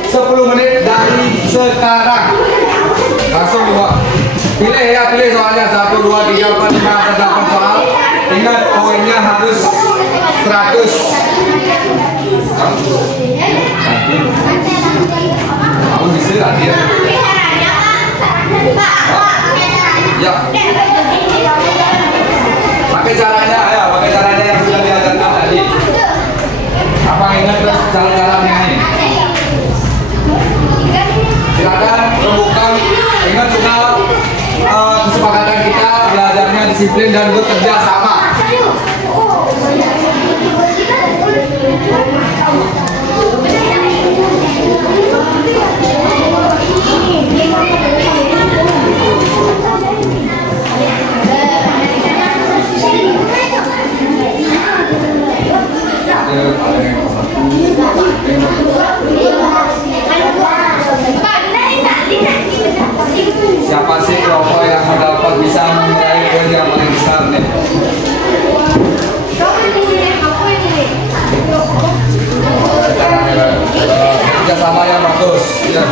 10 menit dari sekarang. Langsung juga. Pilih ya, pilih soalnya 1, 2, 3, 4, 5, 8 soal. Ingat poinnya harus 100. Kamu bisa lagi ya? Ya. Pakai caranya ya, pakai caranya yang sudah diajarkan tadi. Apa ingat terus cara-caranya ini? Silakan rembukan. Ingat juga kesepakatan kita belajarnya disiplin dan bekerja sama. Siapa sih kelompok yang mendapat bisa meraih poin yang paling besar nih? Kerjasama yang bagus, ya.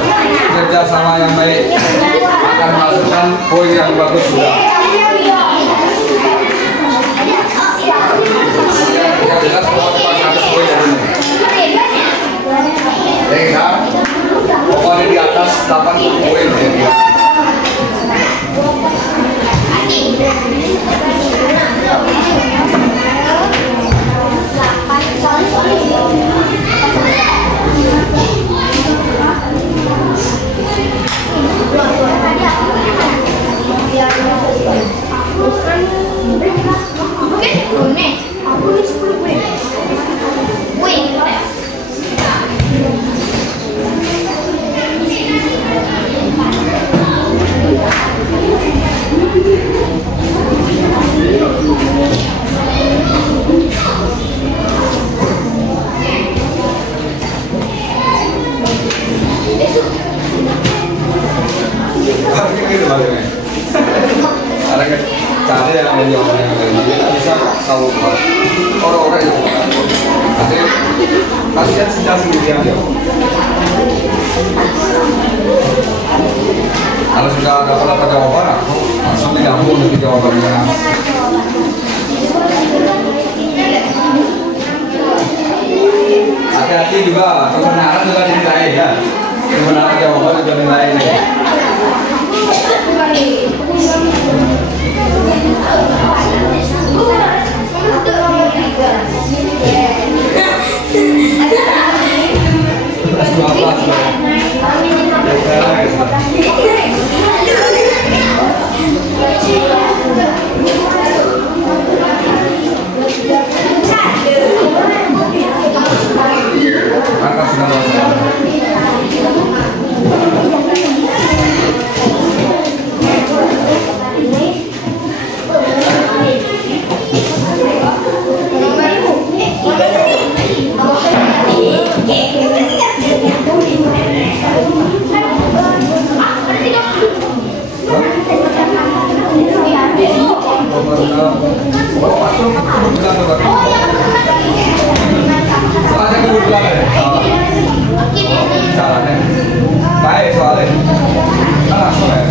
Kerjasama yang baik akan menghasilkan poin yang bagus juga. Yang jelas semua cuma 100 poin ya ini. Ya, pokoknya di atas 80 poin ya. Ada cara yang bisa tahu orang-orang yang nanti kasihan sudah sendirian ya. Kalau sudah dapat jawaban, langsung digabung nanti jawabannya. Hati-hati juga, kebenaran juga dinilai ya. Kebenaran jawaban juga dinilai nih. bilang ya. Caranya baik soalnya. Kan langsung ya.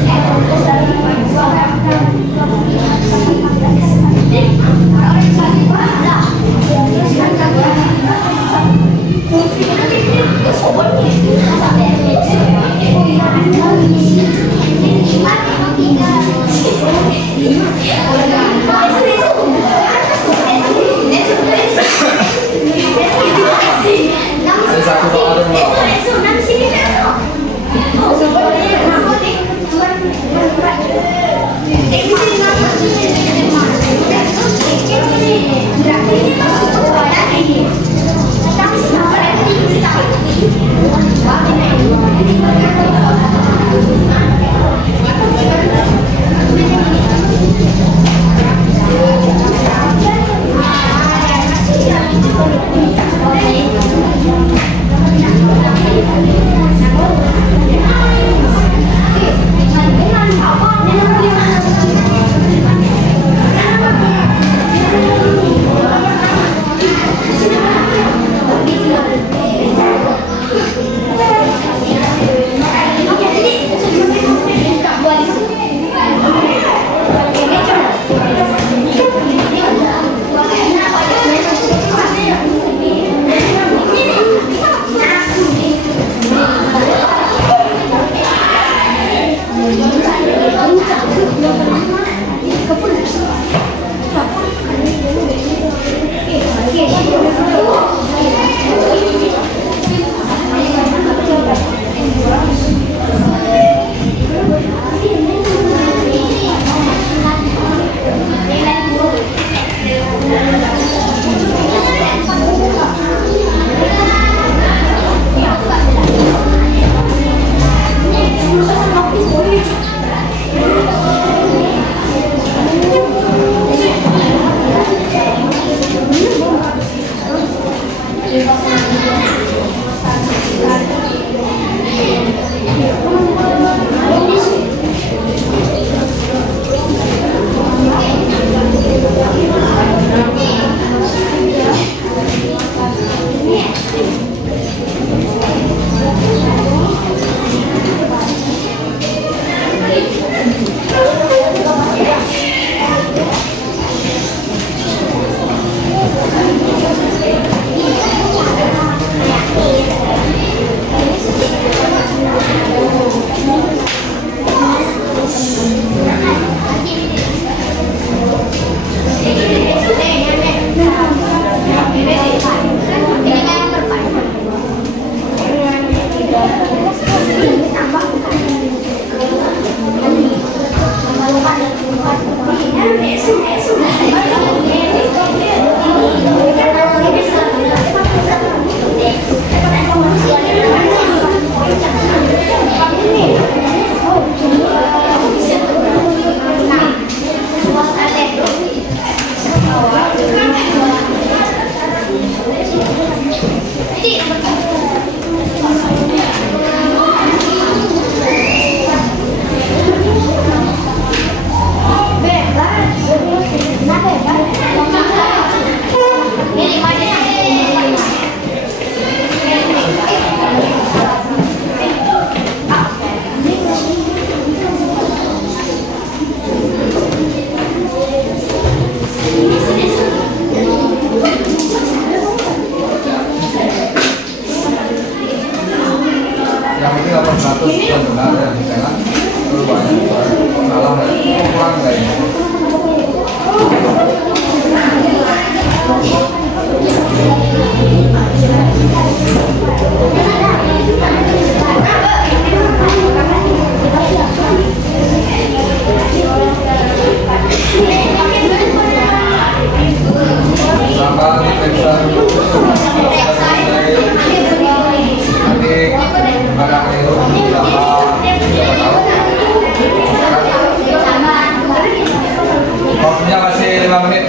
Ada satu soal yang waktunya masih 5 menit.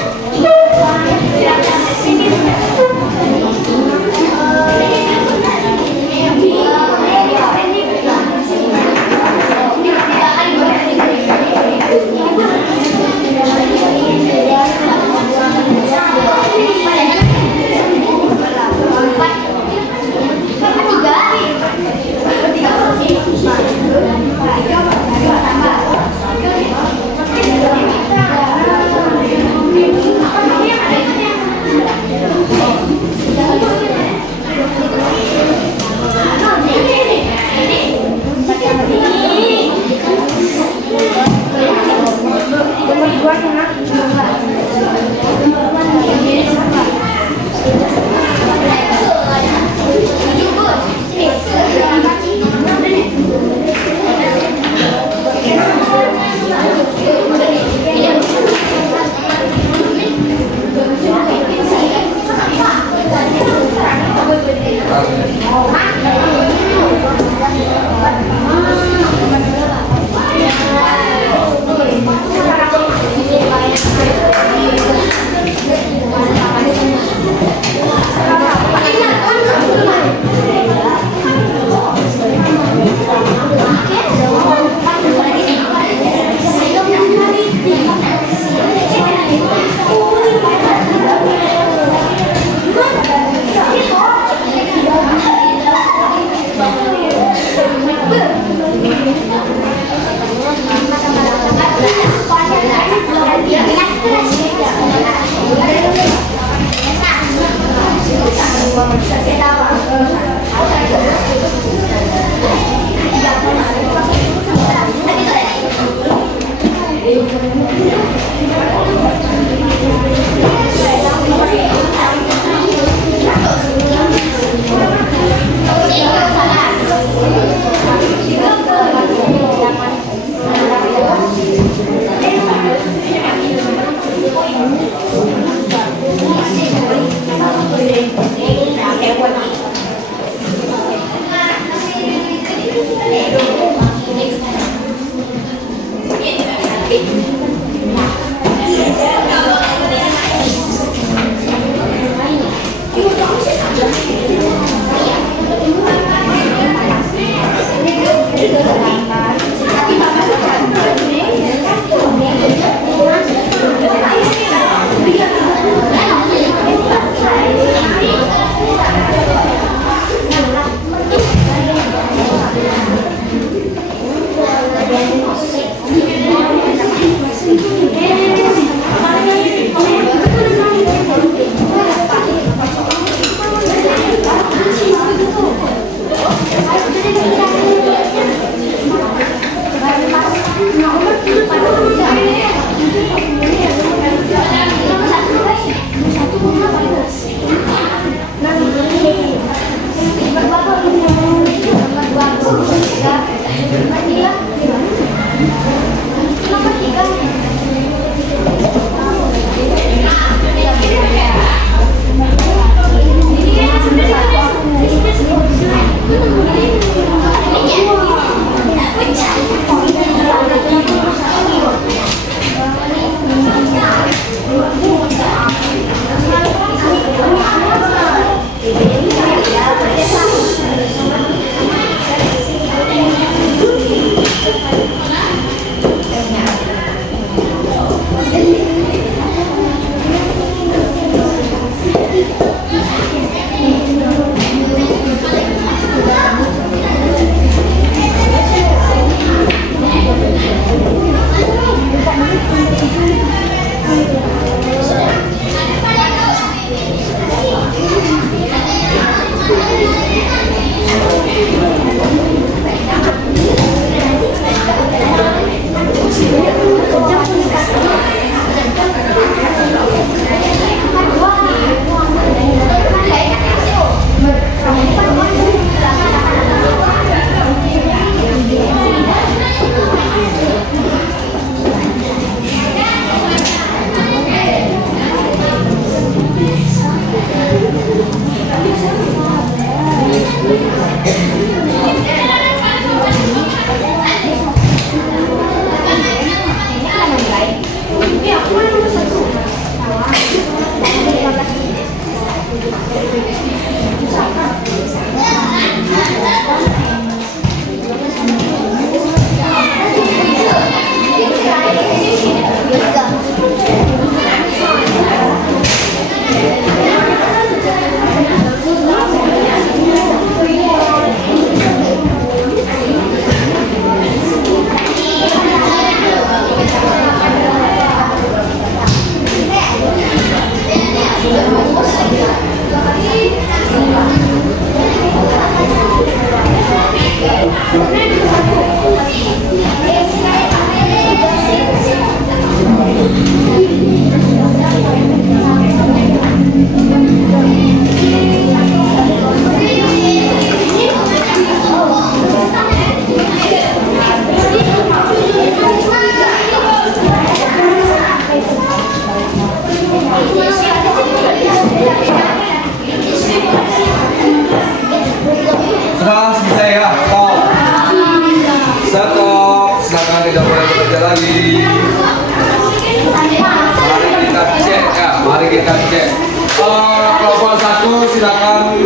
Kelompok 1 silakan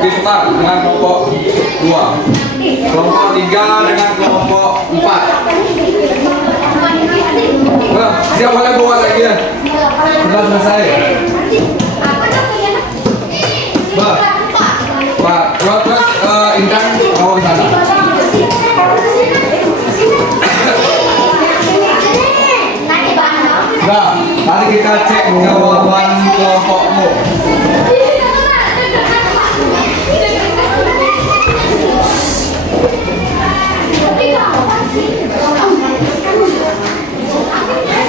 ditukar dengan kelompok 2. Kelompok 3 dengan kelompok 4. Nah, siap boleh buat lagi ya? Sudah selesai. Pak, terus Intan mau ke sana. Nah, mari kita cek jawaban kelompokmu.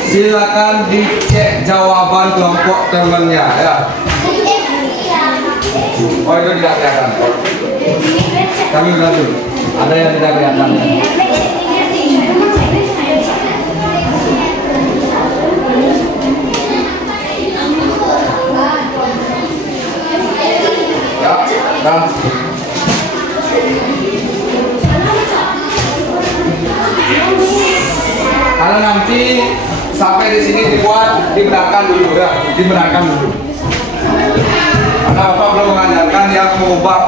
Silakan dicek jawaban kelompok temannya ya. Oh, itu tidak kelihatan. Kami udah dulu. Ada yang tidak kelihatan. Nah. Kalau nanti sampai di sini dibuat dibenarkan dulu ya, dibenarkan dulu. Karena Bapak belum mengajarkan yang mengubah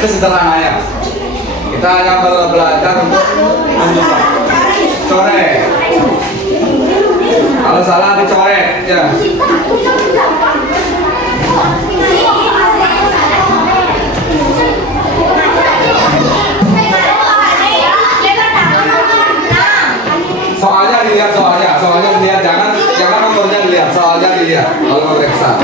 ke sederhananya. Kita hanya belajar untuk mengubah. Coret. Kalau salah dicoret ya. Soalnya dilihat, jangan nomornya dilihat, soalnya dilihat kalau memeriksa.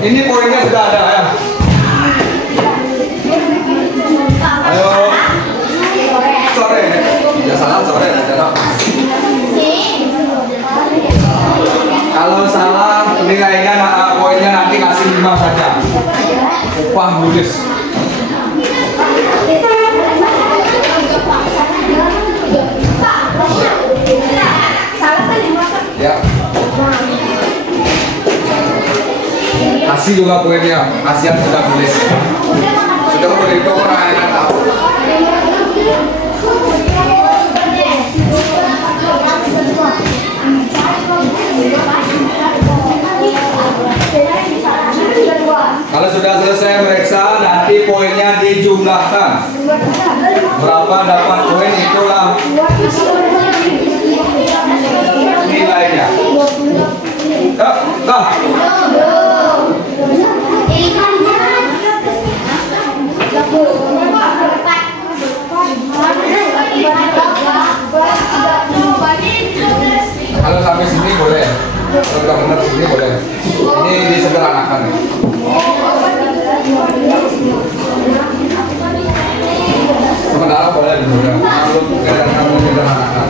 Ini poinnya sudah ada ya. Ayo, sore, ya salah sore, kalau salah nilainya, poinnya nanti kasih 5 saja. Upah nulis. Ya. Kasih juga poinnya, kasihan sudah tulis. Sudah berhitung orang enak tahu. Kalau sudah selesai meriksa, nanti poinnya dijumlahkan. Berapa dapat poin itulah nilainya. Kalau sampai sini boleh, kalau udah benar sini boleh. Ini disederhanakan. Sementara boleh dulu ya. Kalau kamu sederhanakan.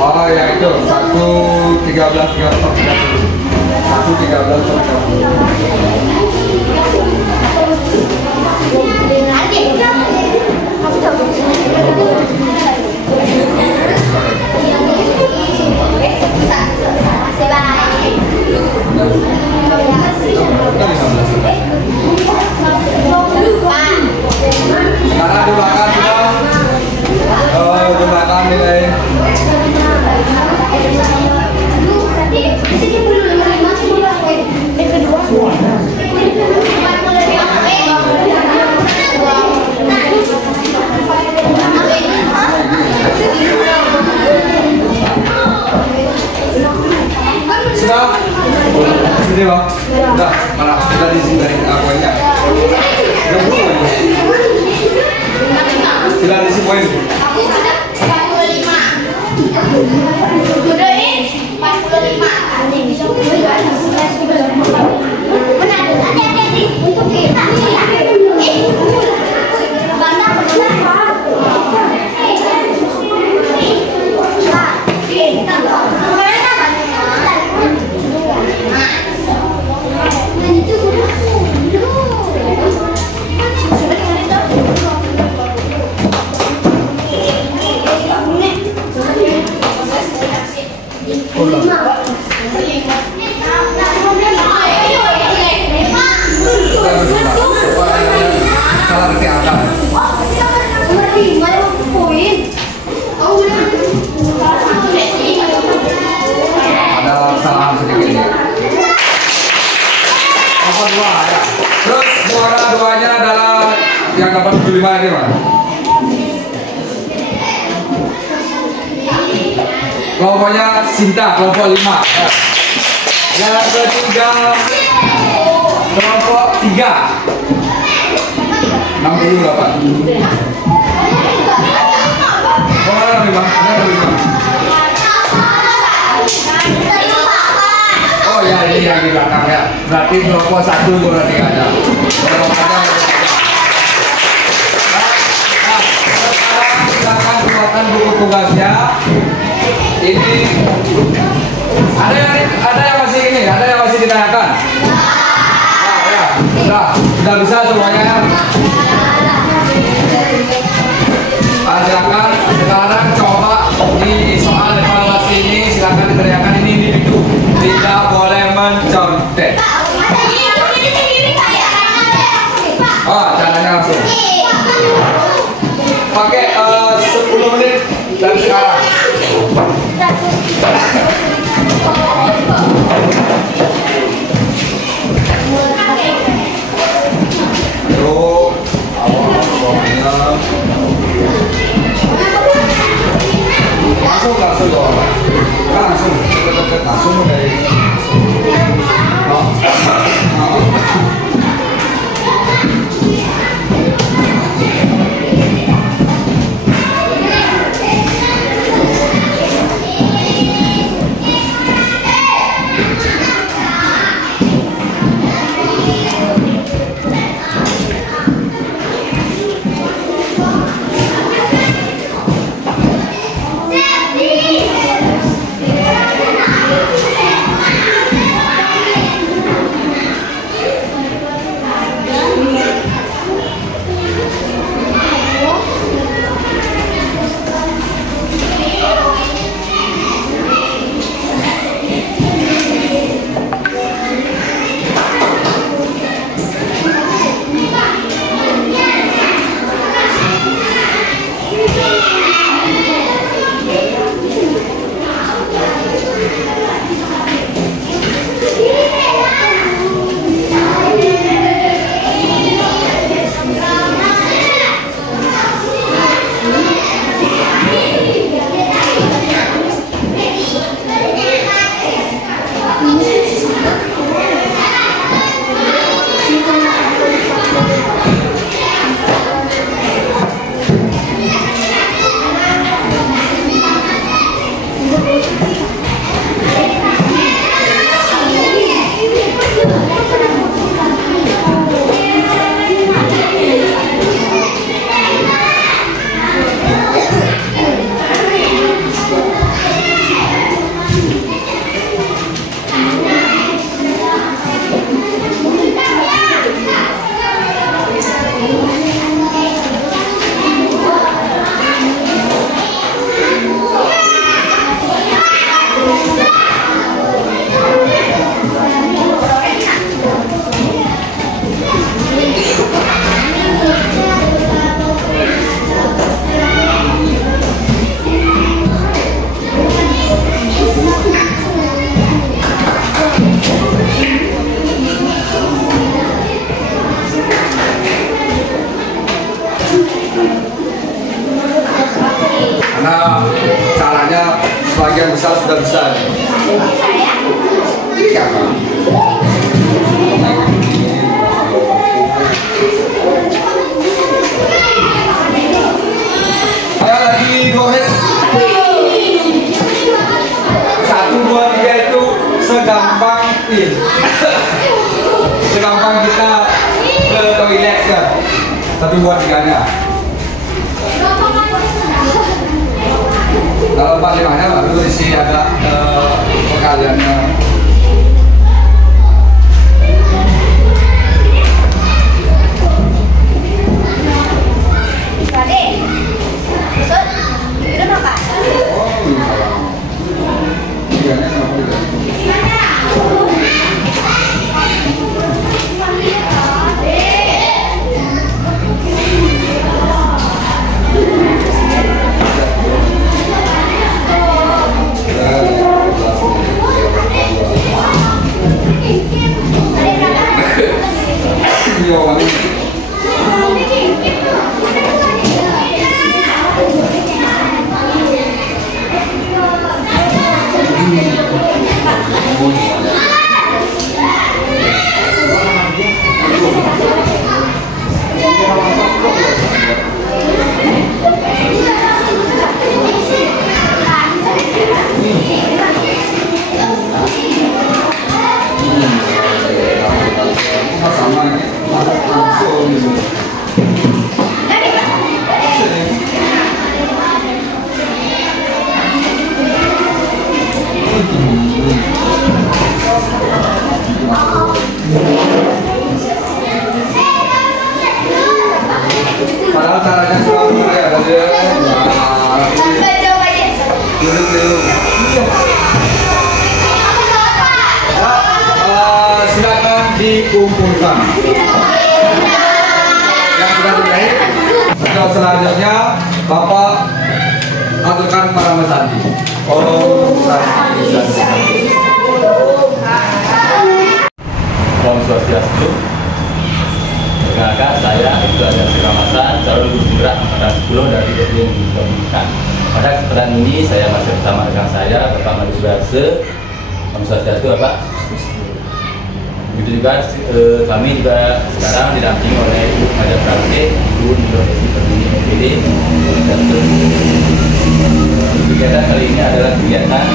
Oh ya itu 1.13 Sekarang jumlahkan sudah, jumlahkan nilai. Sudah, ini bang, sudah, mana sudah diisi dari poinnya. Sudah diisi poin. Salah nanti angka. Ada kesalahan sedikit ya. Apa dua ya? Terus juara duanya adalah yang dapat 75 ini, Mas. Kelompoknya Sinta, kelompok 5. Ya. Yang ketiga kelompok 3. 68. Oh, mana lebih bang? Mana lebih bang? Oh ya, ini yang di belakang ya. Berarti kelompok 1 itu berarti nggak ada. Kelompok ada. Nah, sekarang silakan keluarkan buku tugasnya. Ini ada yang masih ini, ada yang masih ditanyakan. Nah, ya, sudah bisa semuanya ya. Silakan sekarang coba di soal evaluasi ini silakan diteriakan ini individu tidak boleh mencontek. Oh, caranya langsung. Pakai 10 menit dari sekarang. Ayo, awal pokoknya. Langsung dari karena caranya sebagian besar sudah bisa. Iya kan? Ayo lagi 2 menit. 1, 2, 3 itu segampang ini. Segampang kita ke toilet kan. 1, 2, 3-nya. Kalau 4, 5-nya baru isi ada perkaliannya. Silakan dikumpulkan. Yang sudah terbaik. Selanjutnya Bapak aturkan para mesandi. Om Swastiastu. Perkenalkan, saya Ibtu Adel Kamasan, calon guru penggerak angkatan 10 dari Teknik Pendidikan. Pada kesempatan ini saya masih bersama rekan saya, Bapak Madu Sudarse. Om Swastiastu, Bapak. Begitu juga kami juga sekarang didampingi oleh Ibu Maja Prate, Ibu Profesi Pembini MPD. Kegiatan kali ini adalah kegiatan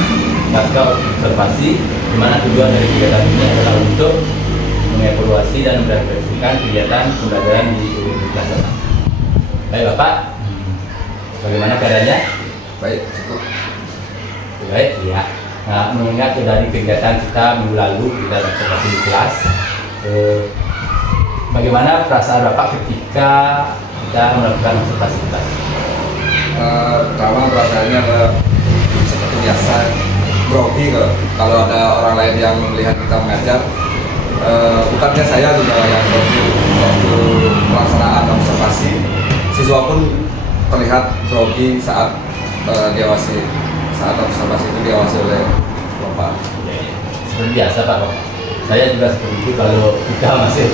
pasca observasi, di mana tujuan dari kegiatan ini adalah untuk mengevaluasi dan merefleksikan kegiatan pembelajaran di kelas 6. Baik Bapak, bagaimana keadaannya? Baik, cukup. Baik, ya. Nah, mengingat dari kegiatan kita minggu lalu kita observasi di kelas, bagaimana perasaan Bapak ketika kita melakukan observasi kita? Pertama perasaannya seperti biasa, grogi kalau ada orang lain yang melihat kita mengajar. Bukannya saya juga yang grogi waktu pelaksanaan observasi, siswa pun terlihat grogi saat saat observasi itu diawasi oleh Bapak. Seperti biasa Pak, saya juga seperti itu kalau kita masih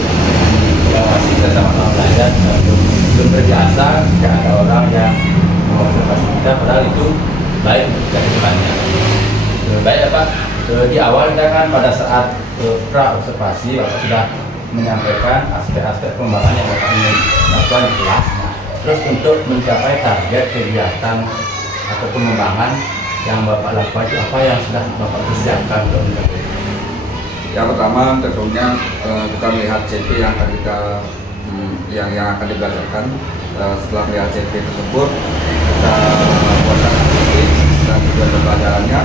sama-sama belajar, belum terbiasa jika ada orang yang mengobservasi kita, padahal itu baik untuk kita depannya. Baik ya Pak, di awal kita kan pada saat pra-observasi Bapak sudah menyampaikan aspek-aspek pengembangan yang Bapak ingin lakukan di kelas. Nah, terus untuk mencapai target kegiatan atau pengembangan yang Bapak lakukan itu apa yang sudah Bapak persiapkan untuk mencapai? Yang pertama tentunya kita melihat CP yang akan yang akan dibelajarkan. Setelah melihat CP tersebut kita buatkan aktivitas dan tujuan pembelajarannya.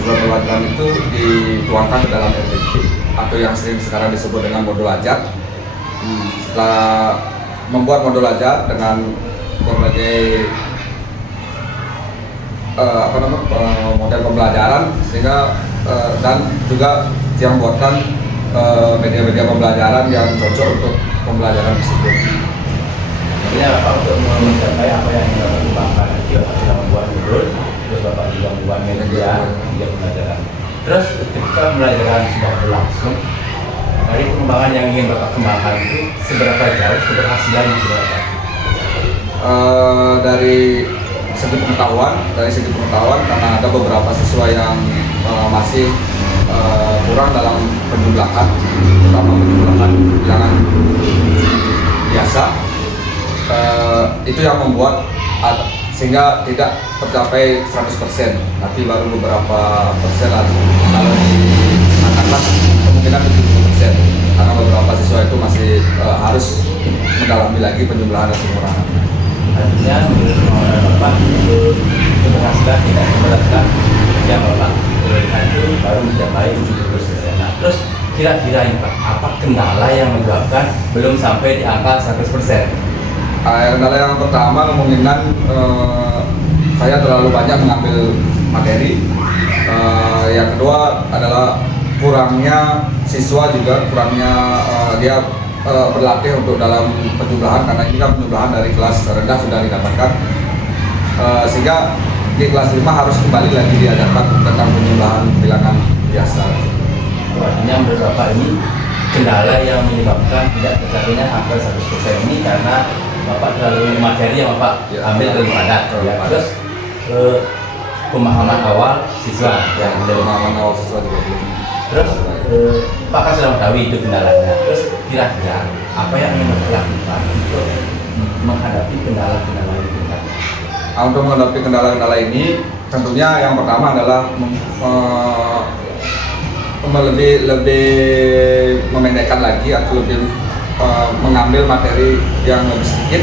Tujuan pembelajaran itu dituangkan ke dalam RPP atau yang sering sekarang disebut dengan modul ajar. Setelah membuat modul ajar dengan berbagai model pembelajaran, sehingga dan juga yang buatkan media-media pembelajaran yang cocok untuk pembelajaran tersebut. Ini Bapak untuk mencapai apa yang ingin Bapak kembangkan, Bapak sudah membuat modul, terus Bapak juga membuat media pembelajaran. Terus ketika pembelajaran sudah berlangsung, dari pengembangan yang ingin Bapak kembangkan itu seberapa jauh keberhasilan yang sudah Bapak? Dari segi pengetahuan karena ada beberapa siswa yang masih kurang dalam penjumlahan, terutama penjumlahan bilangan biasa, itu yang membuat sehingga tidak tercapai 100%, tapi baru beberapa persen kalau diangkatlah kemungkinan 70%, karena beberapa siswa itu masih harus mendalami lagi penjumlahan dan pengurangan. Artinya menurut Bapak keberhasilan tidak keberhasilan yang Bapak itu baru mencapai 70%. Nah, terus kira-kira ini Pak, apa kendala yang menyebabkan belum sampai di angka 100%? Kendala yang pertama kemungkinan saya terlalu banyak mengambil materi. Yang kedua adalah kurangnya siswa, juga kurangnya dia berlatih untuk dalam penjumlahan, karena ini kan penjumlahan dari kelas rendah sudah didapatkan, sehingga di kelas 5 harus kembali lagi diajarkan tentang penjumlahan bilangan biasa. Artinya menurut Bapak ini kendala yang menyebabkan tidak tercapainya angka 100% ini karena Bapak terlalu materi yang Bapak ambil terlalu padat. Terus pemahaman awal siswa pemahaman awal siswa juga belum. Terus Pak kan sudah mengetahui itu kendalanya. Terus kira-kira apa yang ingin Bapak lakukan untuk menghadapi kendala-kendala itu? Untuk menghadapi kendala-kendala ini, tentunya yang pertama adalah lebih memendekkan lagi atau lebih mengambil materi yang lebih sedikit,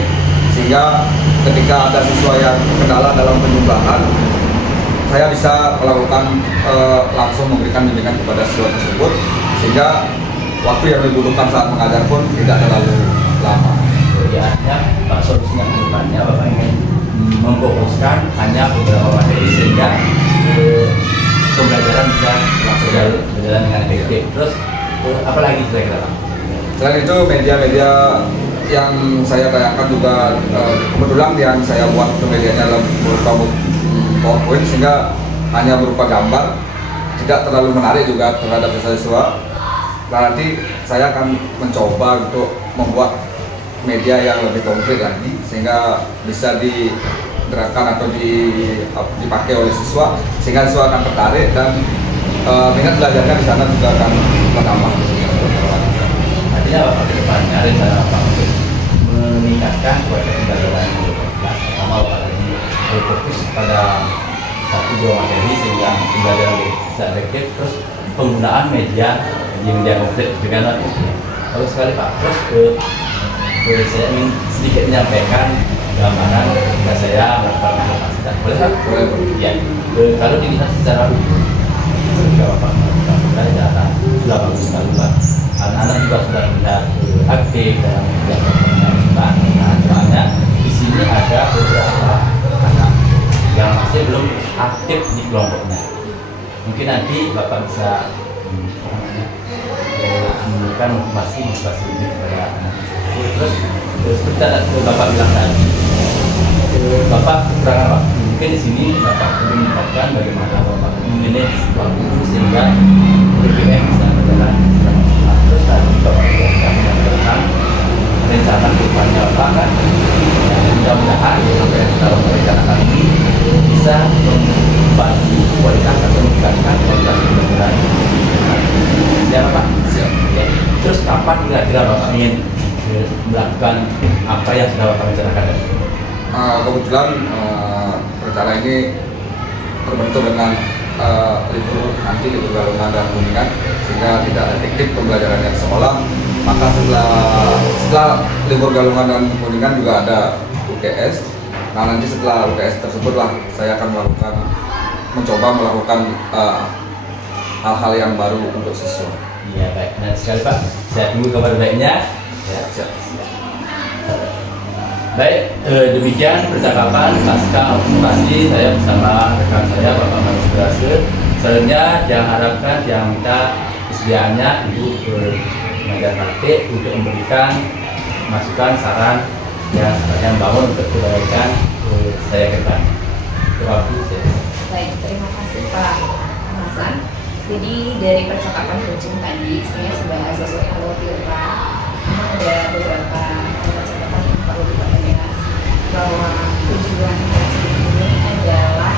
sehingga ketika ada siswa yang kendala dalam penjumlahan, saya bisa melakukan langsung memberikan bimbingan kepada siswa tersebut, sehingga waktu yang dibutuhkan saat mengajar pun tidak terlalu lama. Ya, Pak, solusinya ke depannya Bapak ingin memfokuskan hanya beberapa materi sehingga pembelajaran bisa berjalan dengan efektif. Terus apalagi kira-kira Pak? Selain itu media-media yang saya tayangkan juga kebetulan yang saya buat medianya dalam berupa PowerPoint sehingga hanya berupa gambar, tidak terlalu menarik juga terhadap siswa. Nanti saya akan mencoba untuk membuat media yang lebih konkret lagi sehingga bisa digerakkan atau dipakai oleh siswa sehingga siswa akan tertarik dan minat belajarnya di sana juga akan bertambah. Artinya Bapak ke depannya rencana Bapak untuk meningkatkan kualitas pembelajaran di kelas. Pertama Bapak lagi berfokus pada 1-2 materi sehingga pembelajaran bisa efektif. Terus penggunaan media konkret dengan bagus sekali Pak. Terus saya ingin sedikit menyampaikan gambaran ketika saya melakukan kapasitas. Boleh Pak? Boleh. Ya. Kalau dilihat secara umum, ketika Bapak melakukan pembelajaran sudah bagus sekali Pak. Anak-anak juga sudah terlihat aktif dalam kegiatan Pak. Nah, soalnya di sini ada beberapa anak yang masih belum aktif di kelompoknya. Mungkin nanti Bapak bisa memberikan motivasi ini kepada anak. Terus seperti Bapak bilang tadi, Bapak kekurangan waktu. Mungkin di sini Bapak perlu mengingatkan bagaimana Bapak memanage waktu sehingga PPM bisa berjalan secara maksimal. Terus tadi Bapak juga sudah menyampaikan rencana kedepannya Bapak kan, yang mudah-mudahan apa yang sudah Bapak rencanakan ini bisa membantu kualitas atau meningkatkan kualitas pembelajaran. Ya Bapak. Siap. Ya. Terus kapan kira-kira Bapak ingin melakukan apa yang sudah Bapak rencanakan? Kebetulan rencana ini terbentuk dengan libur galungan dan kuningan sehingga tidak efektif pembelajarannya di sekolah. Maka setelah libur galungan dan kuningan juga ada UTS. Nah nanti setelah UTS tersebutlah saya akan mencoba melakukan hal-hal yang baru untuk siswa. Iya baik, nanti sekali Pak, saya tunggu kabar baiknya. Ya, Siap. Baik, demikian percakapan pasca observasi saya bersama rekan saya Bapak Manus Berase. Selanjutnya yang harapkan yang minta kesediaannya Ibu mengajar praktik untuk memberikan masukan saran yang membangun untuk kebaikan saya ke depan. Terima kasih. Baik, terima kasih Pak Hasan. Jadi dari percakapan coaching tadi sebenarnya sudah sesuai alur Pak. Memang ada beberapa percakapan yang perlu dipertegas bahwa tujuan coaching ini adalah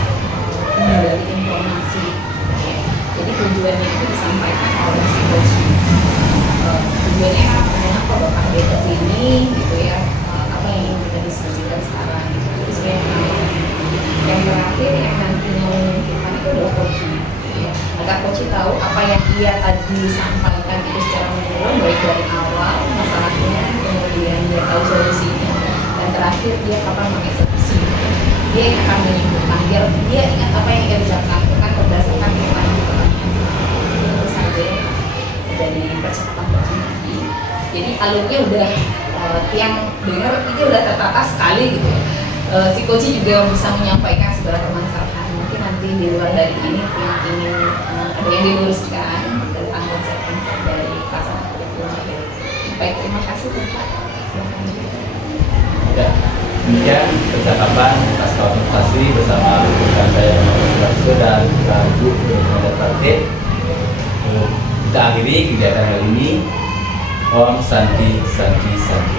menggali informasi. Jadi tujuannya itu disampaikan oleh si coaching. Tujuannya adalah kalau Bapak hadir ke sini gitu ya, apa yang ingin kita diskusikan sekarang gitu. Itu sebenarnya yang terakhir yang nantinya menentukan itu adalah coaching. Agar coach tahu apa yang ia tadi sampaikan itu secara menyeluruh baik dari awal masalahnya, kemudian dia tahu solusinya, dan terakhir dia kapan mengeksekusi. Dia yang akan menyimpulkan, biar dia ingat apa yang ia bisa lakukan berdasarkan pertanyaan. Itu saja dari percakapan coaching tadi. Jadi alurnya udah yang dengar itu udah tertata sekali gitu. Si coach juga bisa menyampaikan segala permasalahan. Mungkin nanti di luar dari ini yang ingin ada yang diluruskan tentang konsep-konsep dari pelaksanaan kurikulum. Baik, terima kasih Bapak. Ya, demikian percakapan pasca observasi bersama rekan saya Manus Berase dan Ibu mengajar praktik. Kita akhiri kegiatan hari ini. Om Santi Santi Santi.